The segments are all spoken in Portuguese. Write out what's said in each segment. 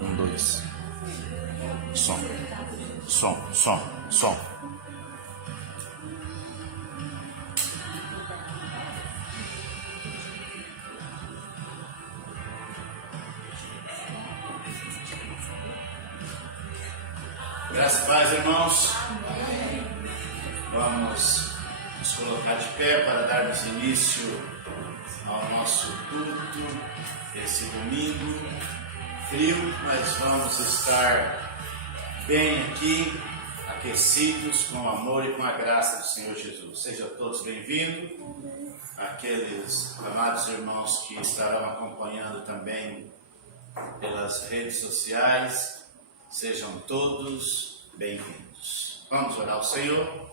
Um, dois. Som. Graças a Deus, irmãos. Vamos nos colocar de pé para darmos início ao nosso culto esse domingo. Frio, mas vamos estar bem aqui, aquecidos com o amor e com a graça do Senhor Jesus. Sejam todos bem-vindos. Aqueles amados irmãos que estarão acompanhando também pelas redes sociais, sejam todos bem-vindos. Vamos orar ao Senhor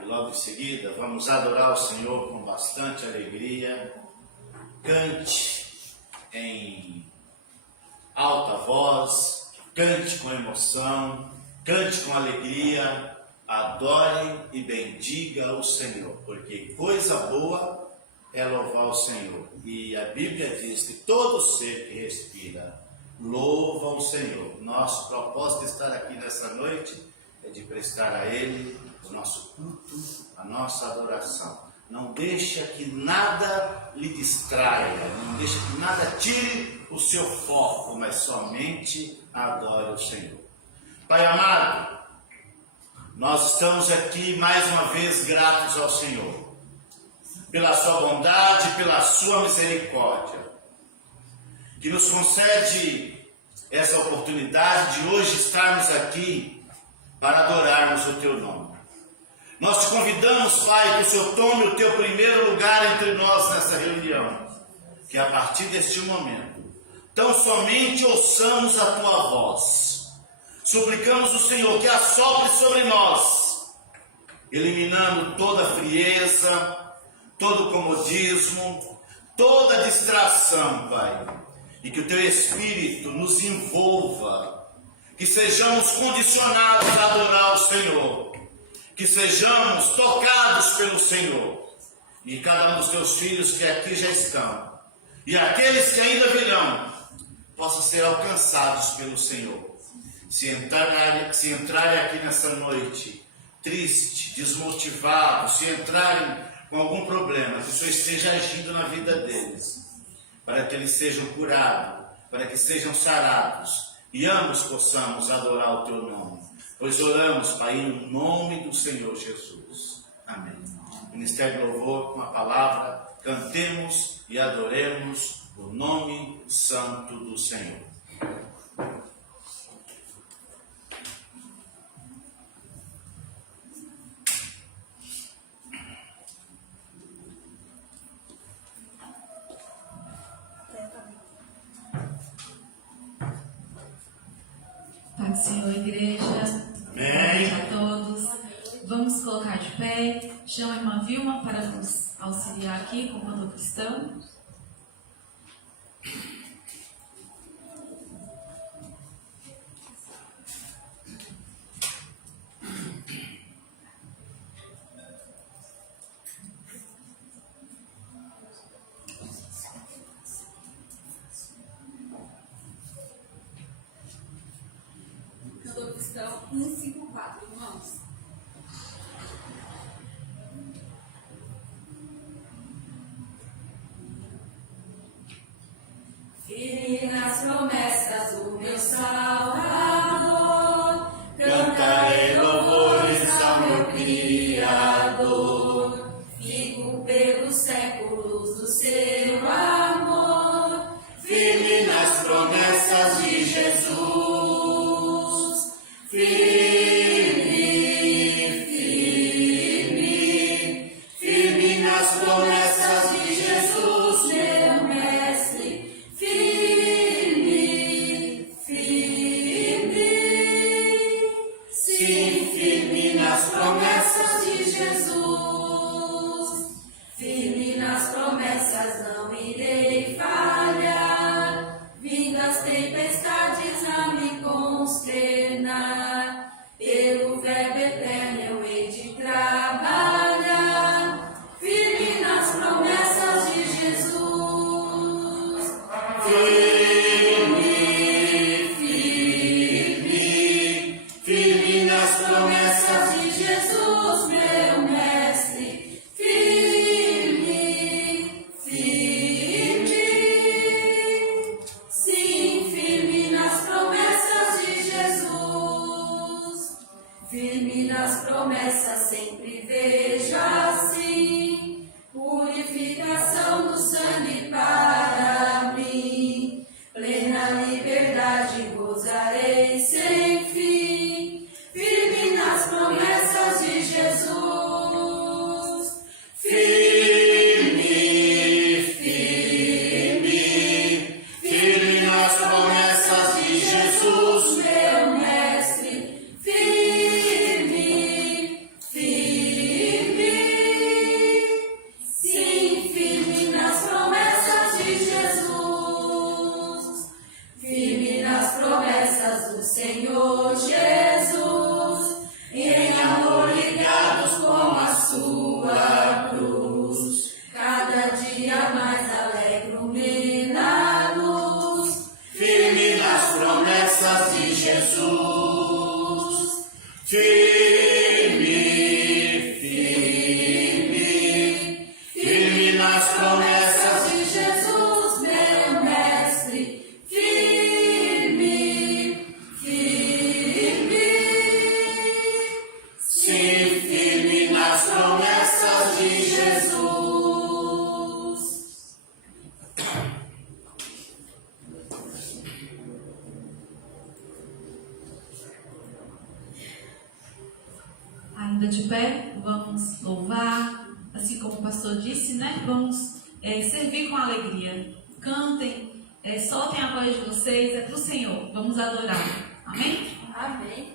e logo em seguida vamos adorar o Senhor com bastante alegria. Cante em alta voz, cante com emoção, cante com alegria, adore e bendiga o Senhor, porque coisa boa é louvar o Senhor. E a Bíblia diz que todo ser que respira louva o Senhor. Nosso propósito de estar aqui nessa noite é de prestar a Ele o nosso culto, a nossa adoração. Não deixa que nada lhe distraia, não deixa que nada tire o seu foco, mas somente adore o Senhor. Pai amado, nós estamos aqui mais uma vez gratos ao Senhor, pela sua bondade, pela sua misericórdia, que nos concede essa oportunidade de hoje estarmos aqui para adorarmos o Teu nome. Nós te convidamos, Pai, que o Senhor tome o Teu primeiro lugar entre nós nessa reunião, que a partir deste momento, tão somente ouçamos a Tua voz. Suplicamos o Senhor que assopre sobre nós, eliminando toda frieza, todo comodismo, toda distração, Pai. E que o Teu Espírito nos envolva, que sejamos condicionados a adorar o Senhor, que sejamos tocados pelo Senhor, e cada um dos Teus filhos que aqui já estão, e aqueles que ainda virão, possam ser alcançados pelo Senhor. Se entrarem aqui nessa noite triste, desmotivados, se entrarem com algum problema, que o Senhor esteja agindo na vida deles, para que eles sejam curados, para que sejam sarados, e ambos possamos adorar o Teu nome. Pois oramos, Pai, em nome do Senhor Jesus. Amém. Ministério de Louvor com a palavra, cantemos e adoremos o nome santo do Senhor. Pai do Senhor, igreja. Amém. Boa noite a todos. Vamos colocar de pé. Chama a irmã Vilma para nos auxiliar aqui com o cantor cristão. Cantor cristão 154, irmãos. Firme nas promessas do meu Salvador, Cantarei louvores ao meu Criador. Fico pelos séculos do seu amor, firme nas promessas de Jesus. Firme nas promessas de Jesus, meu mestre. Firme. sim, firme nas Promessas de Jesus, firme nas promessas, não irei falhar. Vindas tempestades a me consternar, pelo verbo eterno eu hei de trabalhar. Firme nas promessas de Jesus, firme firme nas promessas de Jesus, meu mestre, firme, firme. Sim, firme nas promessas de Jesus. Ainda de pé, vamos louvar, assim como o pastor disse, né? Vamos servir com alegria. Cantem, soltem a voz de vocês, é para o Senhor. Vamos adorar. Amém? Amém.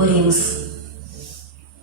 Oremos.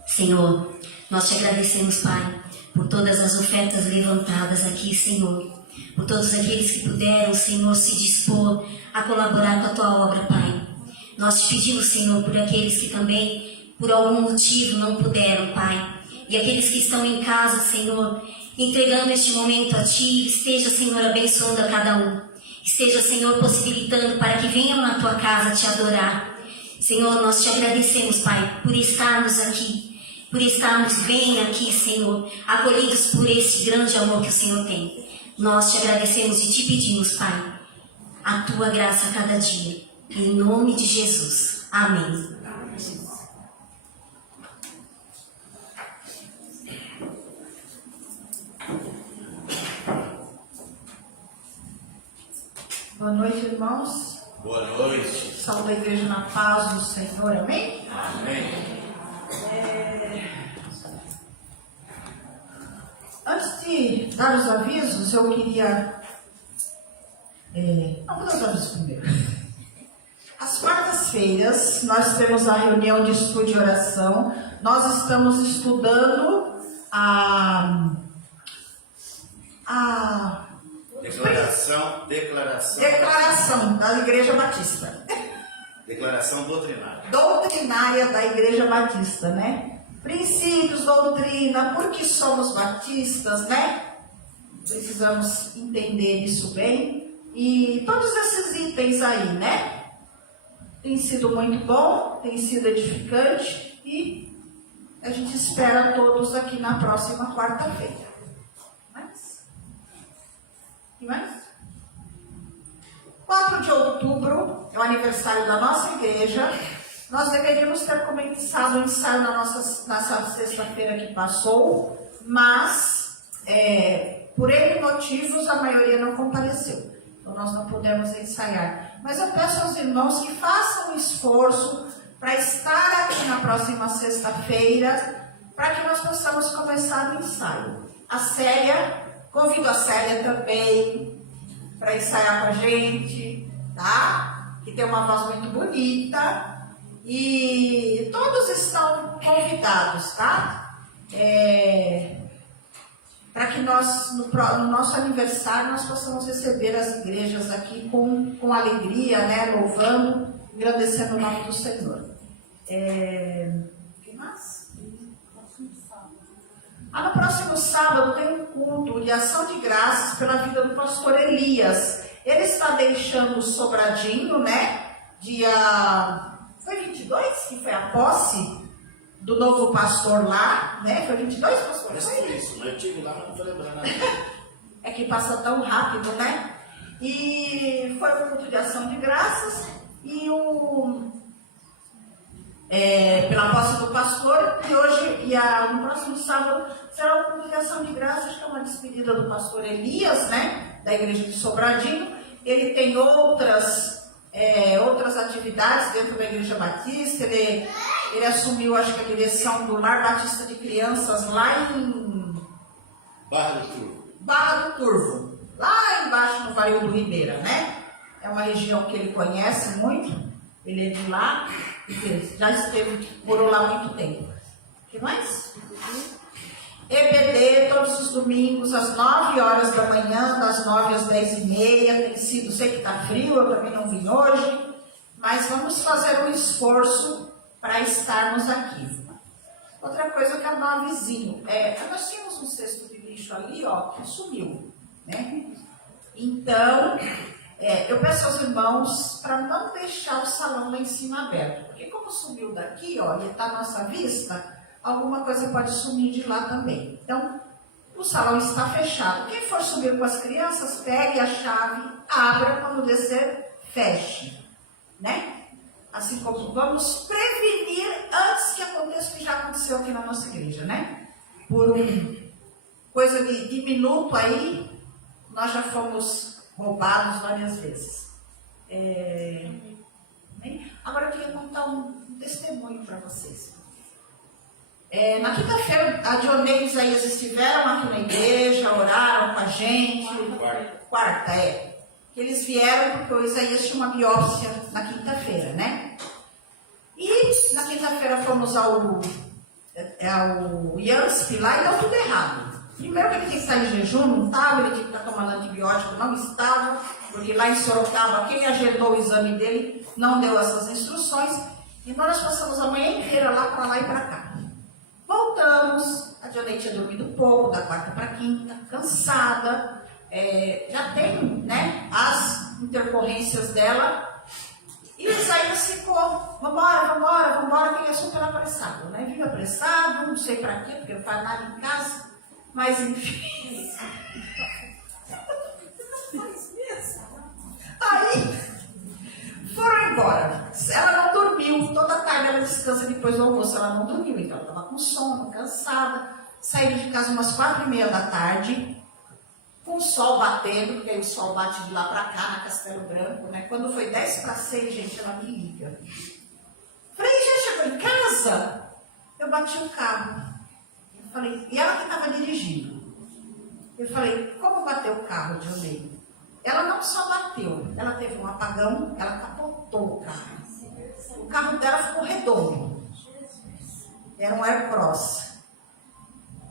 Senhor, nós te agradecemos, Pai, por todas as ofertas levantadas aqui, Senhor, por todos aqueles que puderam, Senhor, se dispor a colaborar com a tua obra, Pai. Nós te pedimos, Senhor, por aqueles que também, por algum motivo, não puderam, Pai, e aqueles que estão em casa, Senhor, entregando este momento a Ti, esteja, Senhor, abençoando a cada um, esteja, Senhor, possibilitando para que venham na tua casa te adorar. Senhor, nós te agradecemos, Pai, por estarmos aqui, por estarmos bem aqui, Senhor, acolhidos por esse grande amor que o Senhor tem. Nós te agradecemos e te pedimos, Pai, a tua graça a cada dia. Em nome de Jesus. Amém. Boa noite, irmãos. Boa noite. Saúde a igreja na paz do Senhor, amém? Amém. Antes de dar os avisos, eu queria... vou dar os avisos primeiro. Às quartas-feiras, nós temos a reunião de estudo e oração. Nós estamos estudando a Declaração da Igreja Batista. Declaração doutrinária. Doutrinária da Igreja Batista, né? Princípios, doutrina, por que somos batistas, né? Precisamos entender isso bem. E todos esses itens aí, né? Tem sido muito bom, tem sido edificante e a gente espera todos aqui na próxima quarta-feira. E mais? 4 de outubro é o aniversário da nossa igreja. Nós deveríamos ter começado o ensaio nessa sexta-feira que passou, mas por N motivos a maioria não compareceu. Então nós não pudemos ensaiar. Mas eu peço aos irmãos que façam um esforço para estar aqui na próxima sexta-feira, para que nós possamos começar o ensaio. Convido a Célia também para ensaiar com a gente, tá? Que tem uma voz muito bonita. E todos estão convidados, tá? Para que nós, no nosso aniversário, nós possamos receber as igrejas aqui com alegria, né? Louvando, engrandecendo o nome do Senhor. O que mais? No próximo sábado tem um culto de ação de graças pela vida do pastor Elias. Ele está deixando o Sobradinho, né? Foi 22 que foi a posse do novo pastor lá, né? Foi 22, pastor? Mas foi isso, eu estive lá, mas não estou lembrando nada. É que passa tão rápido, né? E foi um culto de ação de graças e pela posse do pastor, e hoje, no próximo sábado, será uma comunicação de graças, que é uma despedida do pastor Elias, né, da igreja de Sobradinho. Ele tem outras atividades dentro da igreja batista. Ele assumiu, acho que a direção do Lar Batista de Crianças lá em Barra do Turvo, lá embaixo no Vale do Ribeira, né? É uma região que ele conhece muito. Ele é de lá, já morou lá há muito tempo. O que mais? EBD, todos os domingos, às 9 horas da manhã, das 9 às 10h30. Sei que está frio, eu também não vim hoje, mas vamos fazer um esforço para estarmos aqui. Outra coisa que é o vizinho. Nós tínhamos um cesto de lixo ali, ó, que sumiu, né? Então... eu peço aos irmãos para não deixar o salão lá em cima aberto, porque como subiu daqui, ó, e está à nossa vista, alguma coisa pode sumir de lá também. Então, o salão está fechado. Quem for subir com as crianças, pegue a chave, abra, quando descer, feche, né? Assim como vamos prevenir antes que aconteça o que já aconteceu aqui na nossa igreja, né? Por coisa de minuto aí, nós já fomos roubados várias vezes. Agora eu queria contar um testemunho para vocês. Na quinta-feira, a Dionei e Isaías estiveram aqui na igreja, oraram com a gente. Quarta. Eles vieram porque o Isaías tinha uma biópsia na quinta-feira, né? E na quinta-feira fomos ao IANSP lá e deu tudo errado. Primeiro que ele tinha que estar em jejum, não estava, ele tinha que estar tomando antibiótico, não estava, porque lá em Sorocaba, quem agendou o exame dele não deu essas instruções. E nós passamos a manhã inteira lá e para cá. Voltamos, a Dionei tinha dormido pouco, da quarta para quinta, cansada, já tem, né, as intercorrências dela. E o Isaías ficou, vambora, que ele é super apressado, né? Vive apressado, não sei para quê, porque não faz nada em casa, mas enfim. Aí, foram embora. Ela não dormiu, toda tarde ela descansa depois do almoço, ela não dormiu, então ela estava com sono, cansada. Saíram de casa umas 4h30 da tarde, com o sol batendo, porque aí o sol bate de lá para cá, na Castelo Branco, né? Quando foi 5:50, gente, ela me liga. Falei, já chegou em casa? Eu bati o carro. Eu falei, e ela que estava dirigindo. Eu falei, como bateu o carro, Dionei? Ela não só bateu, ela teve um apagão, ela capotou o carro. O carro dela ficou redondo. Era um Aircross.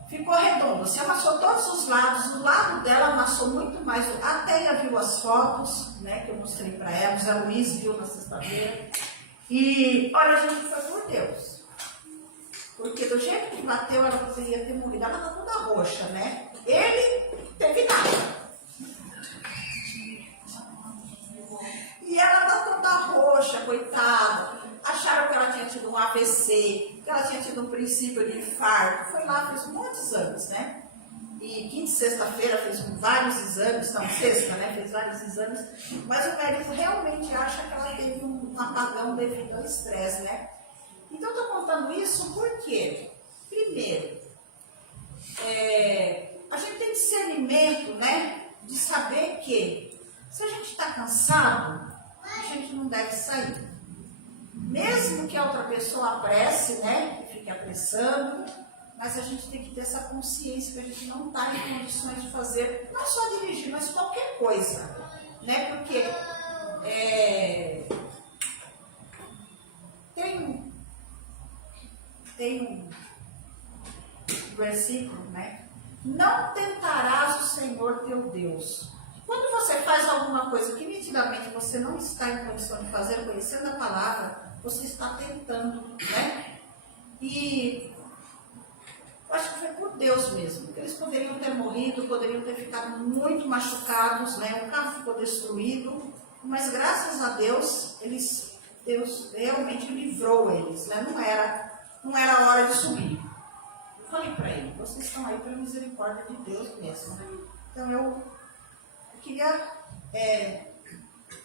Ficou redondo, se amassou todos os lados, o lado dela amassou muito mais. Até ela viu as fotos, né, que eu mostrei para ela, o Zé Luiz viu na sexta-feira. E olha, a gente foi por Deus. Porque do jeito que bateu, ela poderia ter morrido. Ela está toda roxa, né? Ele teve nada. E ela está toda roxa, coitada. Acharam que ela tinha tido um AVC, que ela tinha tido um princípio de infarto. Foi lá, fez um monte de exames, né? E quinta e sexta-feira fez vários exames, não, sexta, né? Fez vários exames. Mas o médico realmente acha que ela teve um apagão devido ao estresse, né? Então, eu estou contando isso porque, primeiro, a gente tem discernimento, né? De saber que, se a gente está cansado, a gente não deve sair. Mesmo que a outra pessoa apresse, né, que fique apressando, mas a gente tem que ter essa consciência que a gente não está em condições de fazer, não só dirigir, mas qualquer coisa, né, porque tem um versículo, né, não tentarás o Senhor teu Deus. Quando você faz alguma coisa que nitidamente você não está em condição de fazer, conhecendo a palavra, você está tentando, né? E eu acho que foi por Deus mesmo. Eles poderiam ter morrido, poderiam ter ficado muito machucados, né? O carro ficou destruído, mas graças a Deus, Deus realmente livrou eles, né? Não era a hora de subir. Eu falei para ele, vocês estão aí pela misericórdia de Deus mesmo, né? Então eu queria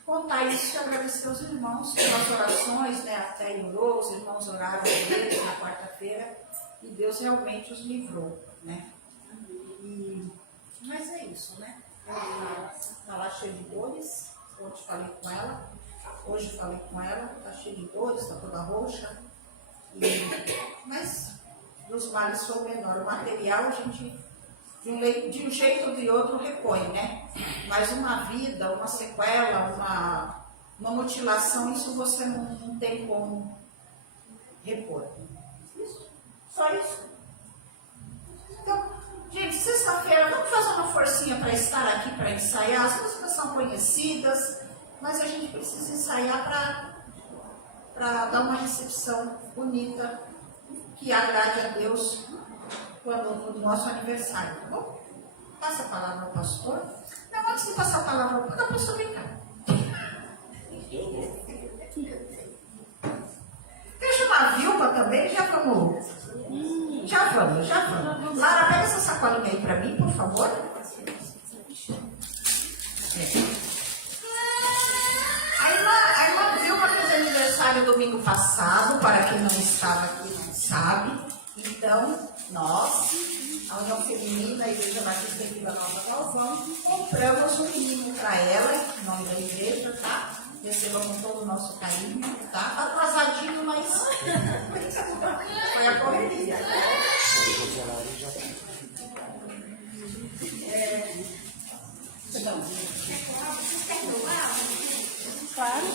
contar isso e agradecer aos irmãos pelas orações, né? Até orou, os irmãos oraram por eles na quarta-feira e Deus realmente os livrou, né? Mas é isso, né? Ela está lá cheia de dores, ontem falei com ela, hoje falei com ela, está cheia de dores, está toda roxa, mas dos males foi o menor. O material a gente, de um jeito ou de outro, repõe, né? Mas uma vida, uma sequela, uma mutilação, isso você não tem como repor. Isso. Só isso. Então, gente, sexta-feira, vamos fazer uma forcinha para estar aqui, para ensaiar. As músicas são conhecidas, mas a gente precisa ensaiar para dar uma recepção bonita, que agrade a Deus no nosso aniversário, tá bom? Passa a palavra ao pastor. Não, antes de passar a palavra ao pastor, pastor, vem cá. Quer chamar a Vilma também? Já vamos. Lara, pega essa sacolinha aí para mim, por favor. A irmã Vilma fez aniversário domingo passado, para quem não estava aqui não sabe. Então, nós, a União Feminina, a Igreja Batista de Vila Nova Galvão, compramos um menino para ela, em nome da igreja, tá? Receba com todo o nosso carinho, tá? Atrasadinho, mas foi a correria. Claro.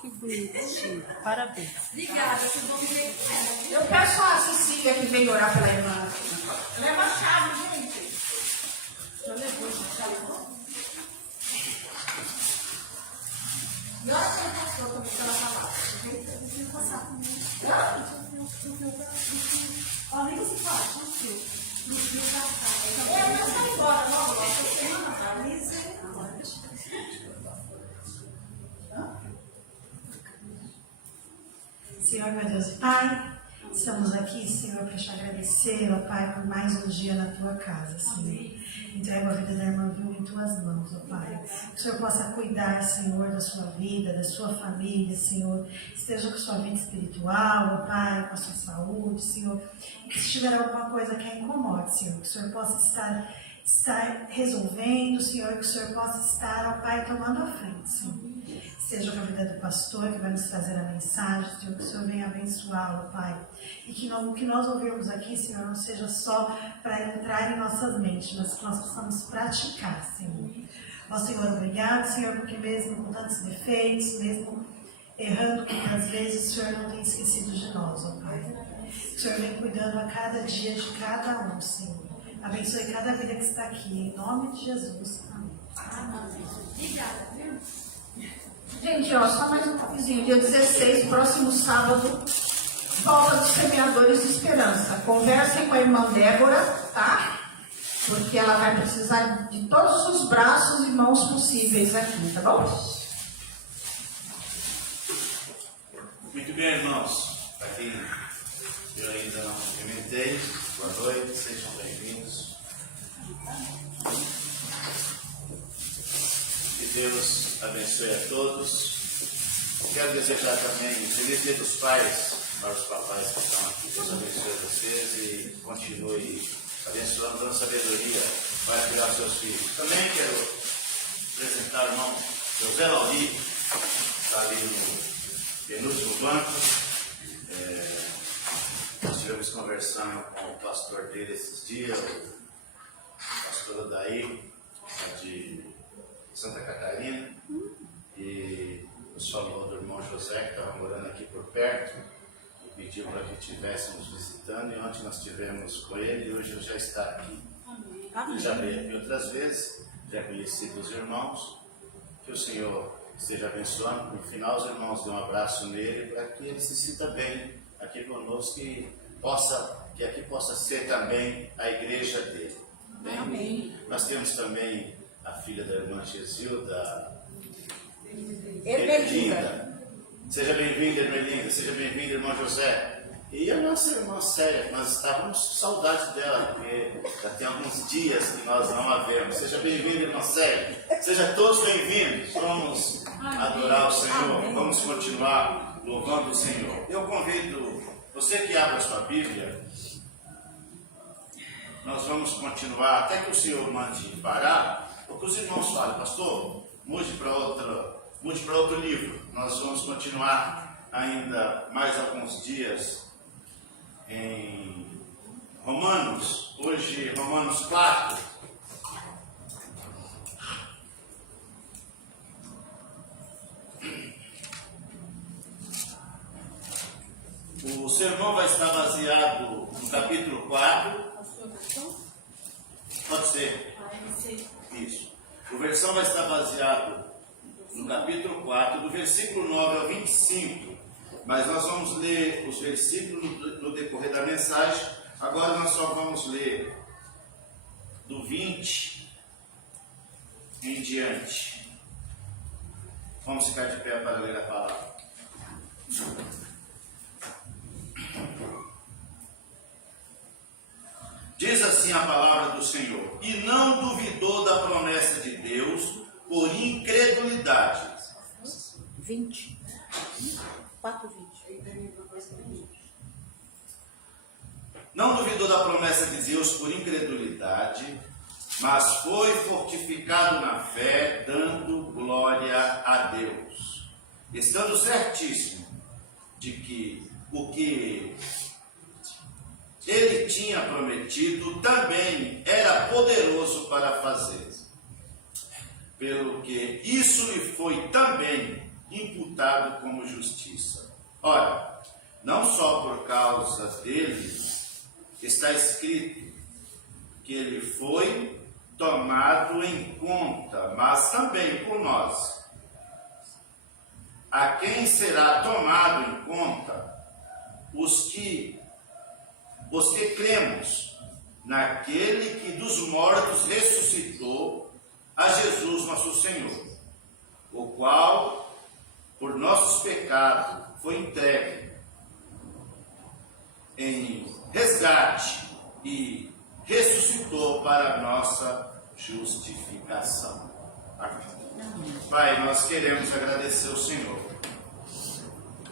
Que bonitinho. Parabéns. Obrigada, que bom ver. Eu peço a Cecília que veio orar pela irmã. Leva a chave, gente. Já levou, já levou? E olha quem passou também pela palavra. Deixa eu passar comigo. Ó, nem você fala, confio. Não sai embora, não. Senhor, meu Deus e Pai, estamos aqui, Senhor, para te agradecer, ó Pai, por mais um dia na tua casa, Senhor. Entrego a vida da irmã Vilma em tuas mãos, ó Pai. Que o Senhor possa cuidar, Senhor, da sua vida, da sua família, Senhor. Esteja com a sua vida espiritual, ó Pai, com a sua saúde, Senhor. E que se tiver alguma coisa que a incomode, Senhor, que o Senhor possa estar resolvendo, Senhor, que o Senhor possa estar, ó Pai, tomando a frente, Senhor. Seja com a vida do pastor que vai nos trazer a mensagem, Senhor, que o Senhor venha abençoá-lo, Pai. E que o que nós ouvirmos aqui, Senhor, não seja só para entrar em nossas mentes, mas que nós possamos praticar, Senhor. Ó Senhor, obrigado, Senhor, porque mesmo com tantos defeitos, mesmo errando muitas vezes, o Senhor não tem esquecido de nós, ó Pai. O Senhor vem cuidando a cada dia de cada um, Senhor. Abençoe cada vida que está aqui, em nome de Jesus. Amém. Obrigada, viu? Gente, ó, só mais um pouquinho. Dia 16, próximo sábado, volta dos Semeadores de Esperança. Conversem com a irmã Débora, tá? Porque ela vai precisar de todos os braços e mãos possíveis aqui, tá bom? Muito bem, irmãos. Para quem eu ainda não cumprimentei, boa noite, sejam bem-vindos. Que Deus abençoe a todos. Quero desejar também um feliz Dia dos Pais para os papais que estão aqui. Deus abençoe vocês e continue abençoando, dando sabedoria para criar seus filhos. Também quero apresentar o irmão José Lauri, que está ali no penúltimo banco. Nós estivemos conversando com o pastor dele esses dias, o pastor Odaí, de Santa Catarina, e nos falou do irmão José, que estava morando aqui por perto, e pediu para que estivéssemos visitando, e ontem nós estivemos com ele, e hoje ele já está aqui. Ele já veio aqui outras vezes, já conheci dos irmãos, que o Senhor esteja abençoando. No final, os irmãos dêem um abraço nele, para que ele se sinta bem aqui conosco, e que aqui possa ser também a igreja dele. Bem? Amém. Nós temos também a filha da irmã Gesilda, Ermelinda. Seja bem-vinda, Ermelinda. Seja bem-vinda, irmão José. E a nossa irmã Célia, nós estávamos com saudade dela, porque já tem alguns dias que nós não a vemos. Seja bem-vinda, irmã Célia. Sejam todos bem-vindos. Vamos adorar o Senhor. Vamos continuar louvando o Senhor. Eu convido você que abra a sua Bíblia. Nós vamos continuar até que o Senhor mande parar. Porque os irmãos falam, pastor, mude para outro livro. Nós vamos continuar ainda mais alguns dias em Romanos. Hoje, Romanos 4. O sermão vai estar baseado no capítulo 4. Pode ser. Isso. A versão vai estar baseado no capítulo 4, do versículo 9 ao 25. Mas nós vamos ler os versículos no decorrer da mensagem. Agora nós só vamos ler do 20 em diante. Vamos ficar de pé para ler a palavra. Diz assim a palavra do Senhor: e não duvidou da promessa de Deus por incredulidade. 20. 4:20. Não duvidou da promessa de Deus por incredulidade, mas foi fortificado na fé, dando glória a Deus, estando certíssimo de que o que ele tinha prometido, também era poderoso para fazer. Pelo que isso lhe foi também imputado como justiça. Ora, não só por causa dele está escrito que ele foi tomado em conta, mas também por nós, a quem será tomado em conta os que cremos naquele que dos mortos ressuscitou, a Jesus nosso Senhor, o qual por nossos pecados foi entregue em resgate e ressuscitou para a nossa justificação. Pai, nós queremos agradecer ao Senhor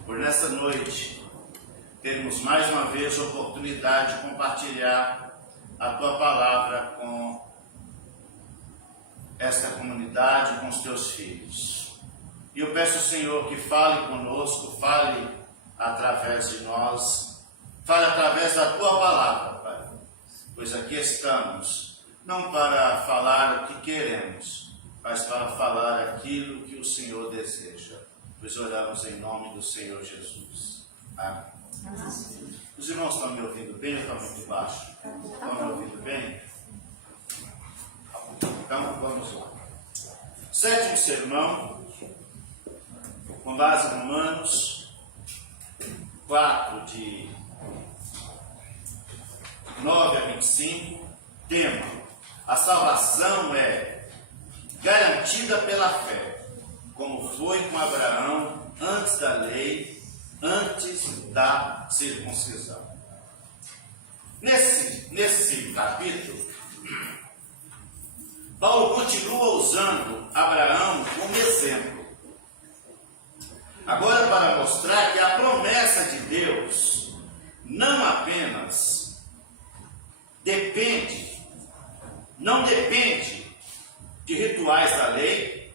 por nessa noite termos mais uma vez a oportunidade de compartilhar a Tua palavra com esta comunidade, com os Teus filhos. E eu peço ao Senhor que fale conosco, fale através de nós, fale através da Tua palavra, Pai. Pois aqui estamos, não para falar o que queremos, mas para falar aquilo que o Senhor deseja. Pois oramos em nome do Senhor Jesus. Amém. Os irmãos estão me ouvindo bem ou estão muito baixo? Estão me ouvindo bem? Então vamos lá. Sétimo sermão, com base em Romanos 4, de 9 a 25, tema: a salvação é garantida pela fé, como foi com Abraão antes da lei, antes da circuncisão. Nesse capítulo, Paulo continua usando Abraão como exemplo. Agora, para mostrar que a promessa de Deus não apenas não depende de rituais da lei,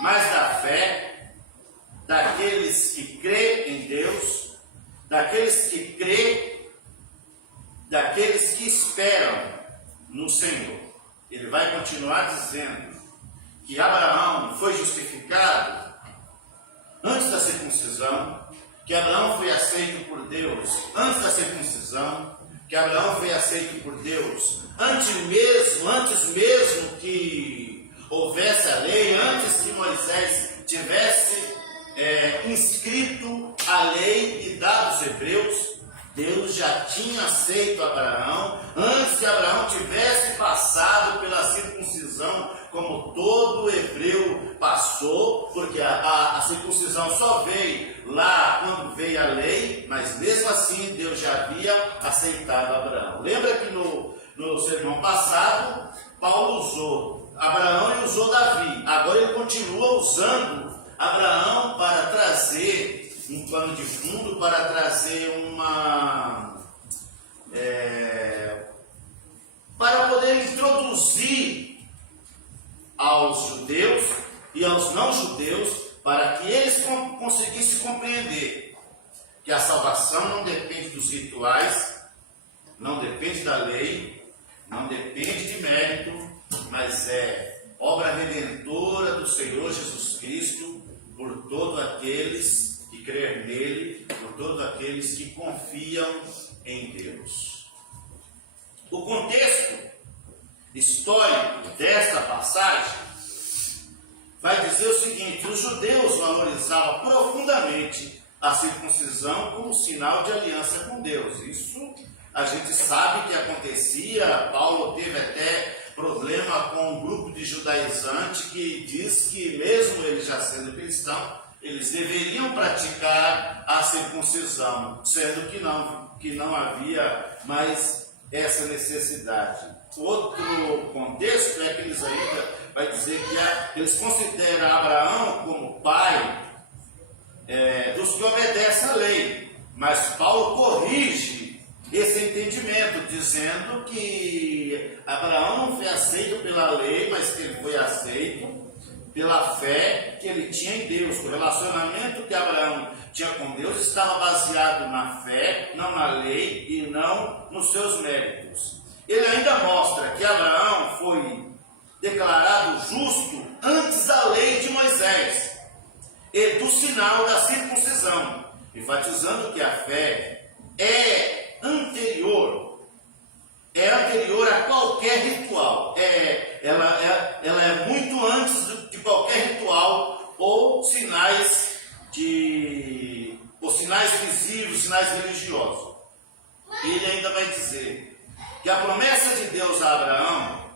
mas da fé daqueles que crêem em Deus, daqueles que esperam no Senhor. Ele vai continuar dizendo que Abraão foi justificado antes da circuncisão, que Abraão foi aceito por Deus antes da circuncisão, que Abraão foi aceito por Deus antes mesmo que houvesse a lei, antes que Moisés tivesse inscrito a lei e dado aos hebreus. Deus já tinha aceito Abraão antes que Abraão tivesse passado pela circuncisão, como todo hebreu passou, porque a circuncisão só veio lá quando veio a lei, mas mesmo assim Deus já havia aceitado Abraão. Lembra que no sermão passado, Paulo usou Abraão e usou Davi. Agora ele continua usando Abraão para trazer um pano de fundo, para trazer para poder introduzir aos judeus e aos não-judeus, para que eles conseguissem compreender que a salvação não depende dos rituais, não depende da lei, não depende de mérito, mas é obra redentora do Senhor Jesus Cristo por todos aqueles que creem nele, por todos aqueles que confiam em Deus. O contexto histórico desta passagem vai dizer o seguinte: os judeus valorizavam profundamente a circuncisão como sinal de aliança com Deus. Isso a gente sabe que acontecia. Paulo teve até problema com um grupo de judaizantes que diz que, mesmo ele já sendo cristão, eles deveriam praticar a circuncisão, sendo que não havia mais essa necessidade. Outro contexto é que eles ainda vai dizer que eles consideram Abraão como pai dos que obedecem à lei, mas Paulo corrige esse entendimento, dizendo que Abraão não foi aceito pela lei, mas que ele foi aceito pela fé que ele tinha em Deus. O relacionamento que Abraão tinha com Deus estava baseado na fé, não na lei e não nos seus méritos. Ele ainda mostra que Abraão foi declarado justo antes da lei de Moisés e do sinal da circuncisão, enfatizando que a fé é anterior a qualquer ritual. Ela é muito antes de qualquer ritual ou sinais visíveis, sinais religiosos. Ele ainda vai dizer que a promessa de Deus a Abraão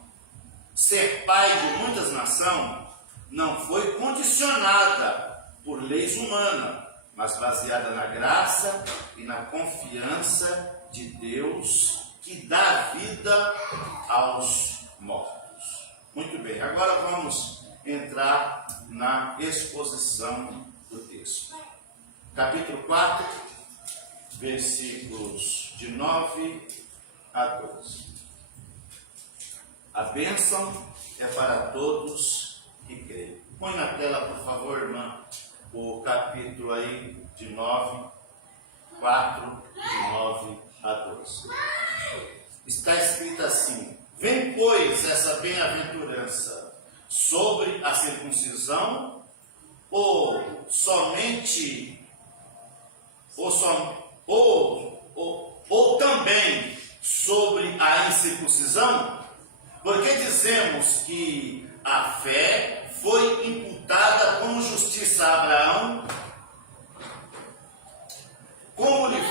ser pai de muitas nações não foi condicionada por leis humanas, mas baseada na graça e na confiança de Deus que dá vida aos mortos. Muito bem, agora vamos entrar na exposição do texto. Capítulo 4, versículos de 9 a 12. A bênção é para todos que creem. Põe na tela, por favor, irmã, o capítulo aí de 4, de 9 a 12. Está escrito assim: vem, pois, essa bem-aventurança sobre a circuncisão, ou também sobre a incircuncisão? Porque dizemos que a fé foi imputada como justiça a Abraão, como lhe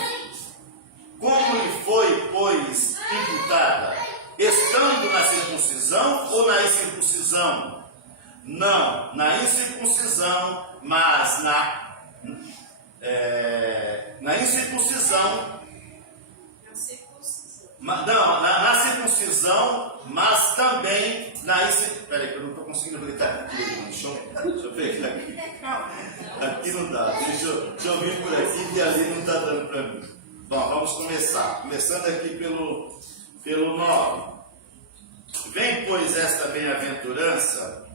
foi, pois, imputada? Estando na circuncisão ou na incircuncisão? Não, na incircuncisão, mas na incircuncisão. Na circuncisão, mas também na incircuncisão. Peraí, que eu não estou conseguindo gritar aqui. Deixa eu pegar aqui. Aqui não dá. Deixa eu vir por aqui que ali não está dando para mim. Bom, vamos começar. Começando aqui pelo 9. Vem, pois, esta bem-aventurança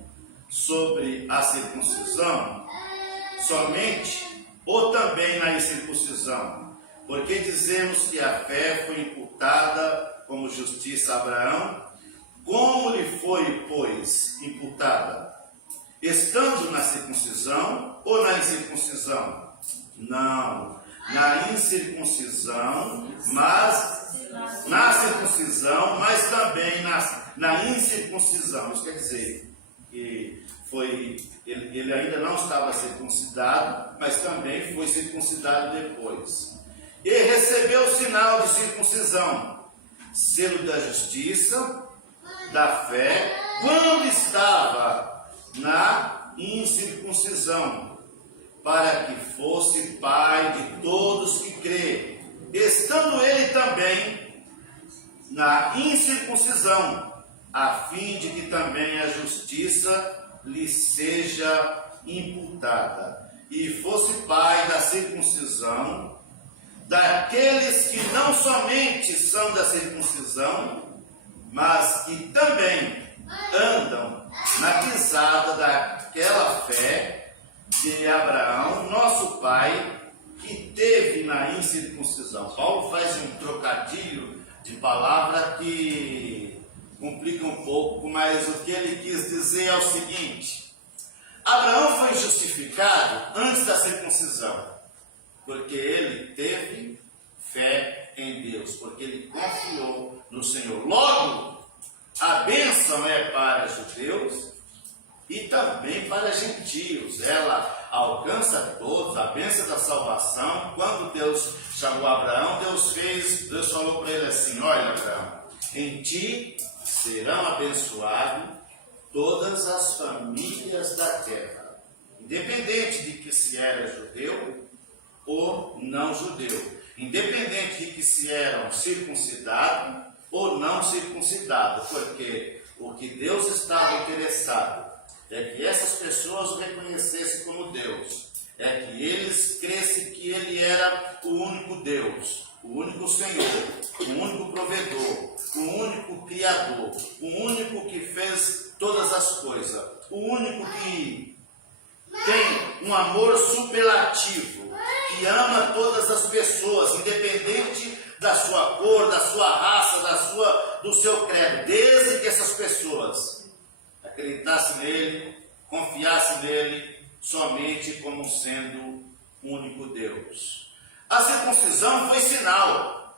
sobre a circuncisão, somente ou também na incircuncisão? Porque dizemos que a fé foi imputada como justiça a Abraão. Como lhe foi, pois, imputada? Estando na circuncisão ou na incircuncisão? Não, na incircuncisão, mas na circuncisão, mas também na incircuncisão. Isso quer dizer que ele ainda não estava circuncidado, mas também foi circuncidado depois. E recebeu o sinal de circuncisão, selo da justiça, da fé, quando estava na incircuncisão, para que fosse pai de todos que crêem, estando ele também na incircuncisão, a fim de que também a justiça lhe seja imputada, e fosse pai da circuncisão, daqueles que não somente são da circuncisão, mas que também andam na pisada daquela fé de Abraão, nosso pai, que teve na incircuncisão. Paulo faz um trocadilho de palavra que complica um pouco, mas o que ele quis dizer é o seguinte: Abraão foi justificado antes da circuncisão, porque ele teve fé em Deus, porque ele confiou no Senhor. Logo, a bênção é para judeus e também para gentios. Ela alcança todos, a bênção da salvação. Quando Deus chamou Abraão, Deus falou para ele assim: olha, Abraão, em ti serão abençoadas todas as famílias da terra, independente de que se era judeu ou não judeu, independente de que se eram circuncidados ou não circuncidados, porque o que Deus estava interessado é que essas pessoas o reconhecessem como Deus, é que eles crescem que Ele era o único Deus, o único Senhor, o único provedor, o único Criador, o único que fez todas as coisas, o único que tem um amor superlativo, que ama todas as pessoas, independente da sua cor, da sua raça, do seu credo, desde que essas pessoas acreditassem nele, confiassem nele, somente como sendo o único Deus. A circuncisão foi sinal,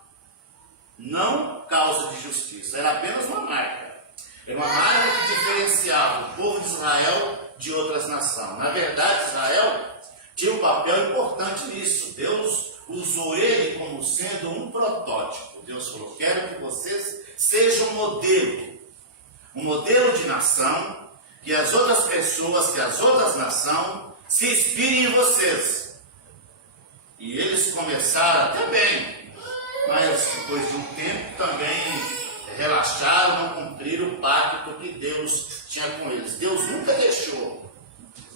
não causa de justiça, era apenas uma marca. Era uma marca que diferenciava o povo de Israel de outras nações. Na verdade, Israel tinha um papel importante nisso. Deus usou ele como sendo um protótipo. Deus falou: quero que vocês sejam um modelo de nação, que as outras pessoas, que as outras nações se inspirem em vocês. E eles começaram até bem, mas depois de um tempo também relaxaram, não cumpriram o pacto que Deus tinha com eles. Deus nunca deixou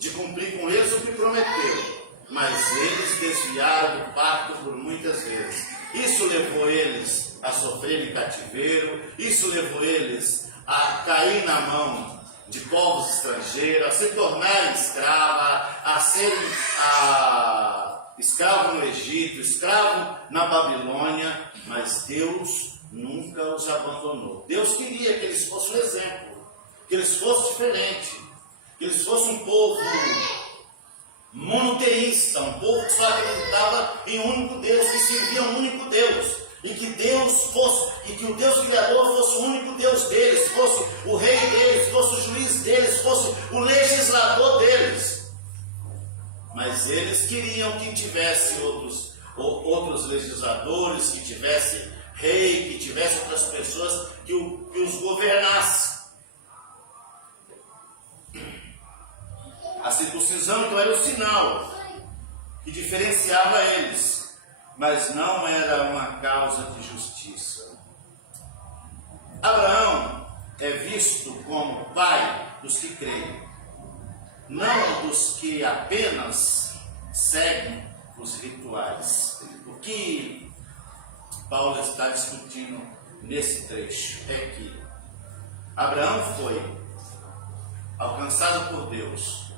de cumprir com eles o que prometeu, mas eles desviaram do pacto por muitas vezes. Isso levou eles a sofrer em cativeiro, isso levou eles a cair na mão de povos estrangeiros, a se tornarem escravos, a serem escravos no Egito, escravos na Babilônia, mas Deus nunca os abandonou. Deus queria que eles fossem um exemplo, que eles fossem diferentes, que eles fossem um povo monoteísta, um povo que só acreditava em um único Deus, que servia um único Deus, e que o Deus Criador fosse o único Deus deles, fosse o rei deles, fosse o juiz deles, fosse o legislador deles. Mas eles queriam que tivesse outros legisladores, que tivesse rei, que tivesse outras pessoas que os governassem. A circuncisão então era o sinal que diferenciava eles, mas não era uma causa de justiça. Abraão é visto como pai dos que creem, não dos que apenas seguem os rituais. O que Paulo está discutindo nesse trecho é que Abraão foi alcançado por Deus,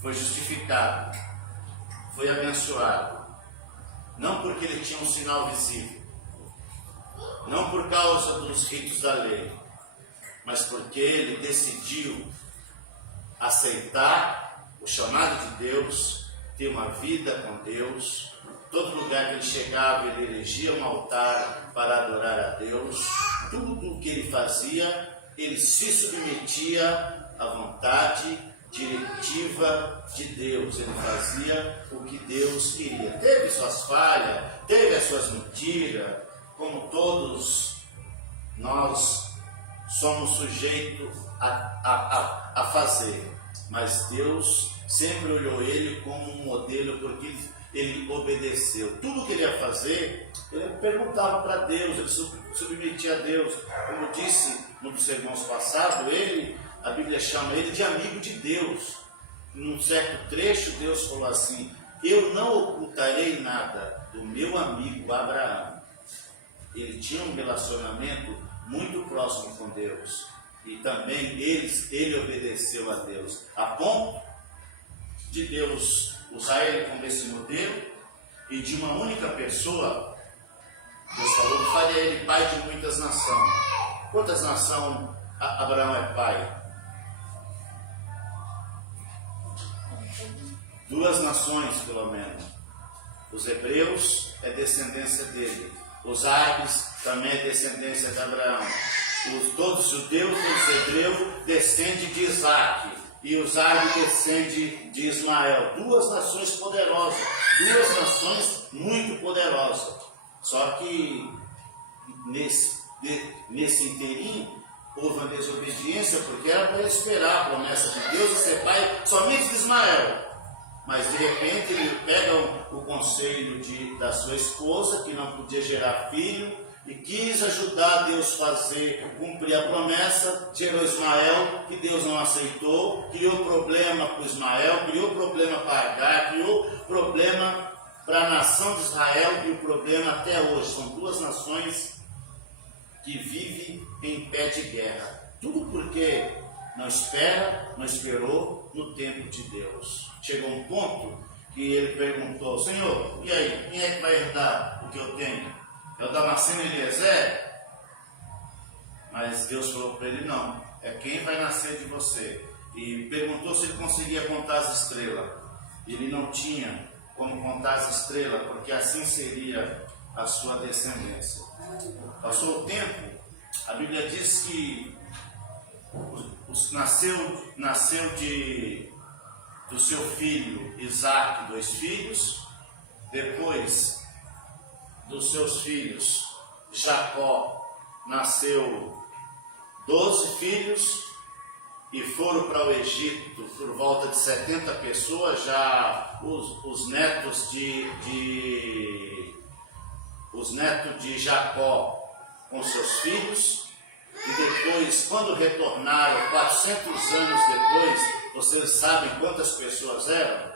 foi justificado, foi abençoado, não porque ele tinha um sinal visível, não por causa dos ritos da lei, mas porque ele decidiu aceitar o chamado de Deus, ter uma vida com Deus. Todo lugar que ele chegava, ele erigia um altar para adorar a Deus. Tudo o que ele fazia, ele se submetia à vontade diretiva de Deus. Ele fazia o que Deus queria. Teve suas falhas, teve as suas mentiras, como todos nós somos sujeitos a fazer. Mas Deus sempre olhou ele como um modelo, porque ele obedeceu. Tudo que ele ia fazer, ele perguntava para Deus, ele submetia a Deus. Como disse no sermão passado, a Bíblia chama ele de amigo de Deus. Num certo trecho, Deus falou assim: eu não ocultarei nada do meu amigo Abraão. Ele tinha um relacionamento muito próximo com Deus. E também ele obedeceu a Deus, a ponto de Deus usar ele como esse modelo, e de uma única pessoa, Deus falou que faria ele pai de muitas nações. Quantas nações Abraão é pai? 2 nações, pelo menos. Os hebreus é descendência dele, os árabes também é descendência de Abraão. Todos os judeus, os hebreus, descendem de Isaac, e os árabes descendem de Ismael. 2 nações poderosas, 2 nações muito poderosas. Só que nesse inteirinho houve uma desobediência, porque era para ele esperar a promessa de Deus e ser pai somente de Ismael. Mas de repente ele pega o conselho da sua esposa, que não podia gerar filho, e quis ajudar Deus a cumprir a promessa. Gerou Ismael, que Deus não aceitou, criou problema para Ismael, criou problema para Agar, criou problema para a nação de Israel, e o problema até hoje. São 2 nações que vivem em pé de guerra. Tudo porque não esperou no tempo de Deus. Chegou um ponto que ele perguntou: Senhor, e aí, quem é que vai herdar o que eu tenho? É o Damasceno Eliezer? Mas Deus falou para ele: não, é quem vai nascer de você. E perguntou se ele conseguia contar as estrelas. Ele não tinha como contar as estrelas, porque assim seria a sua descendência. Passou o tempo, a Bíblia diz que nasceu do seu filho Isaque 2 filhos, depois dos seus filhos Jacó nasceu 12 filhos, e foram para o Egito por volta de 70 pessoas, já os netos de Jacó com seus filhos. E depois, quando retornaram, 400 anos depois, vocês sabem quantas pessoas eram?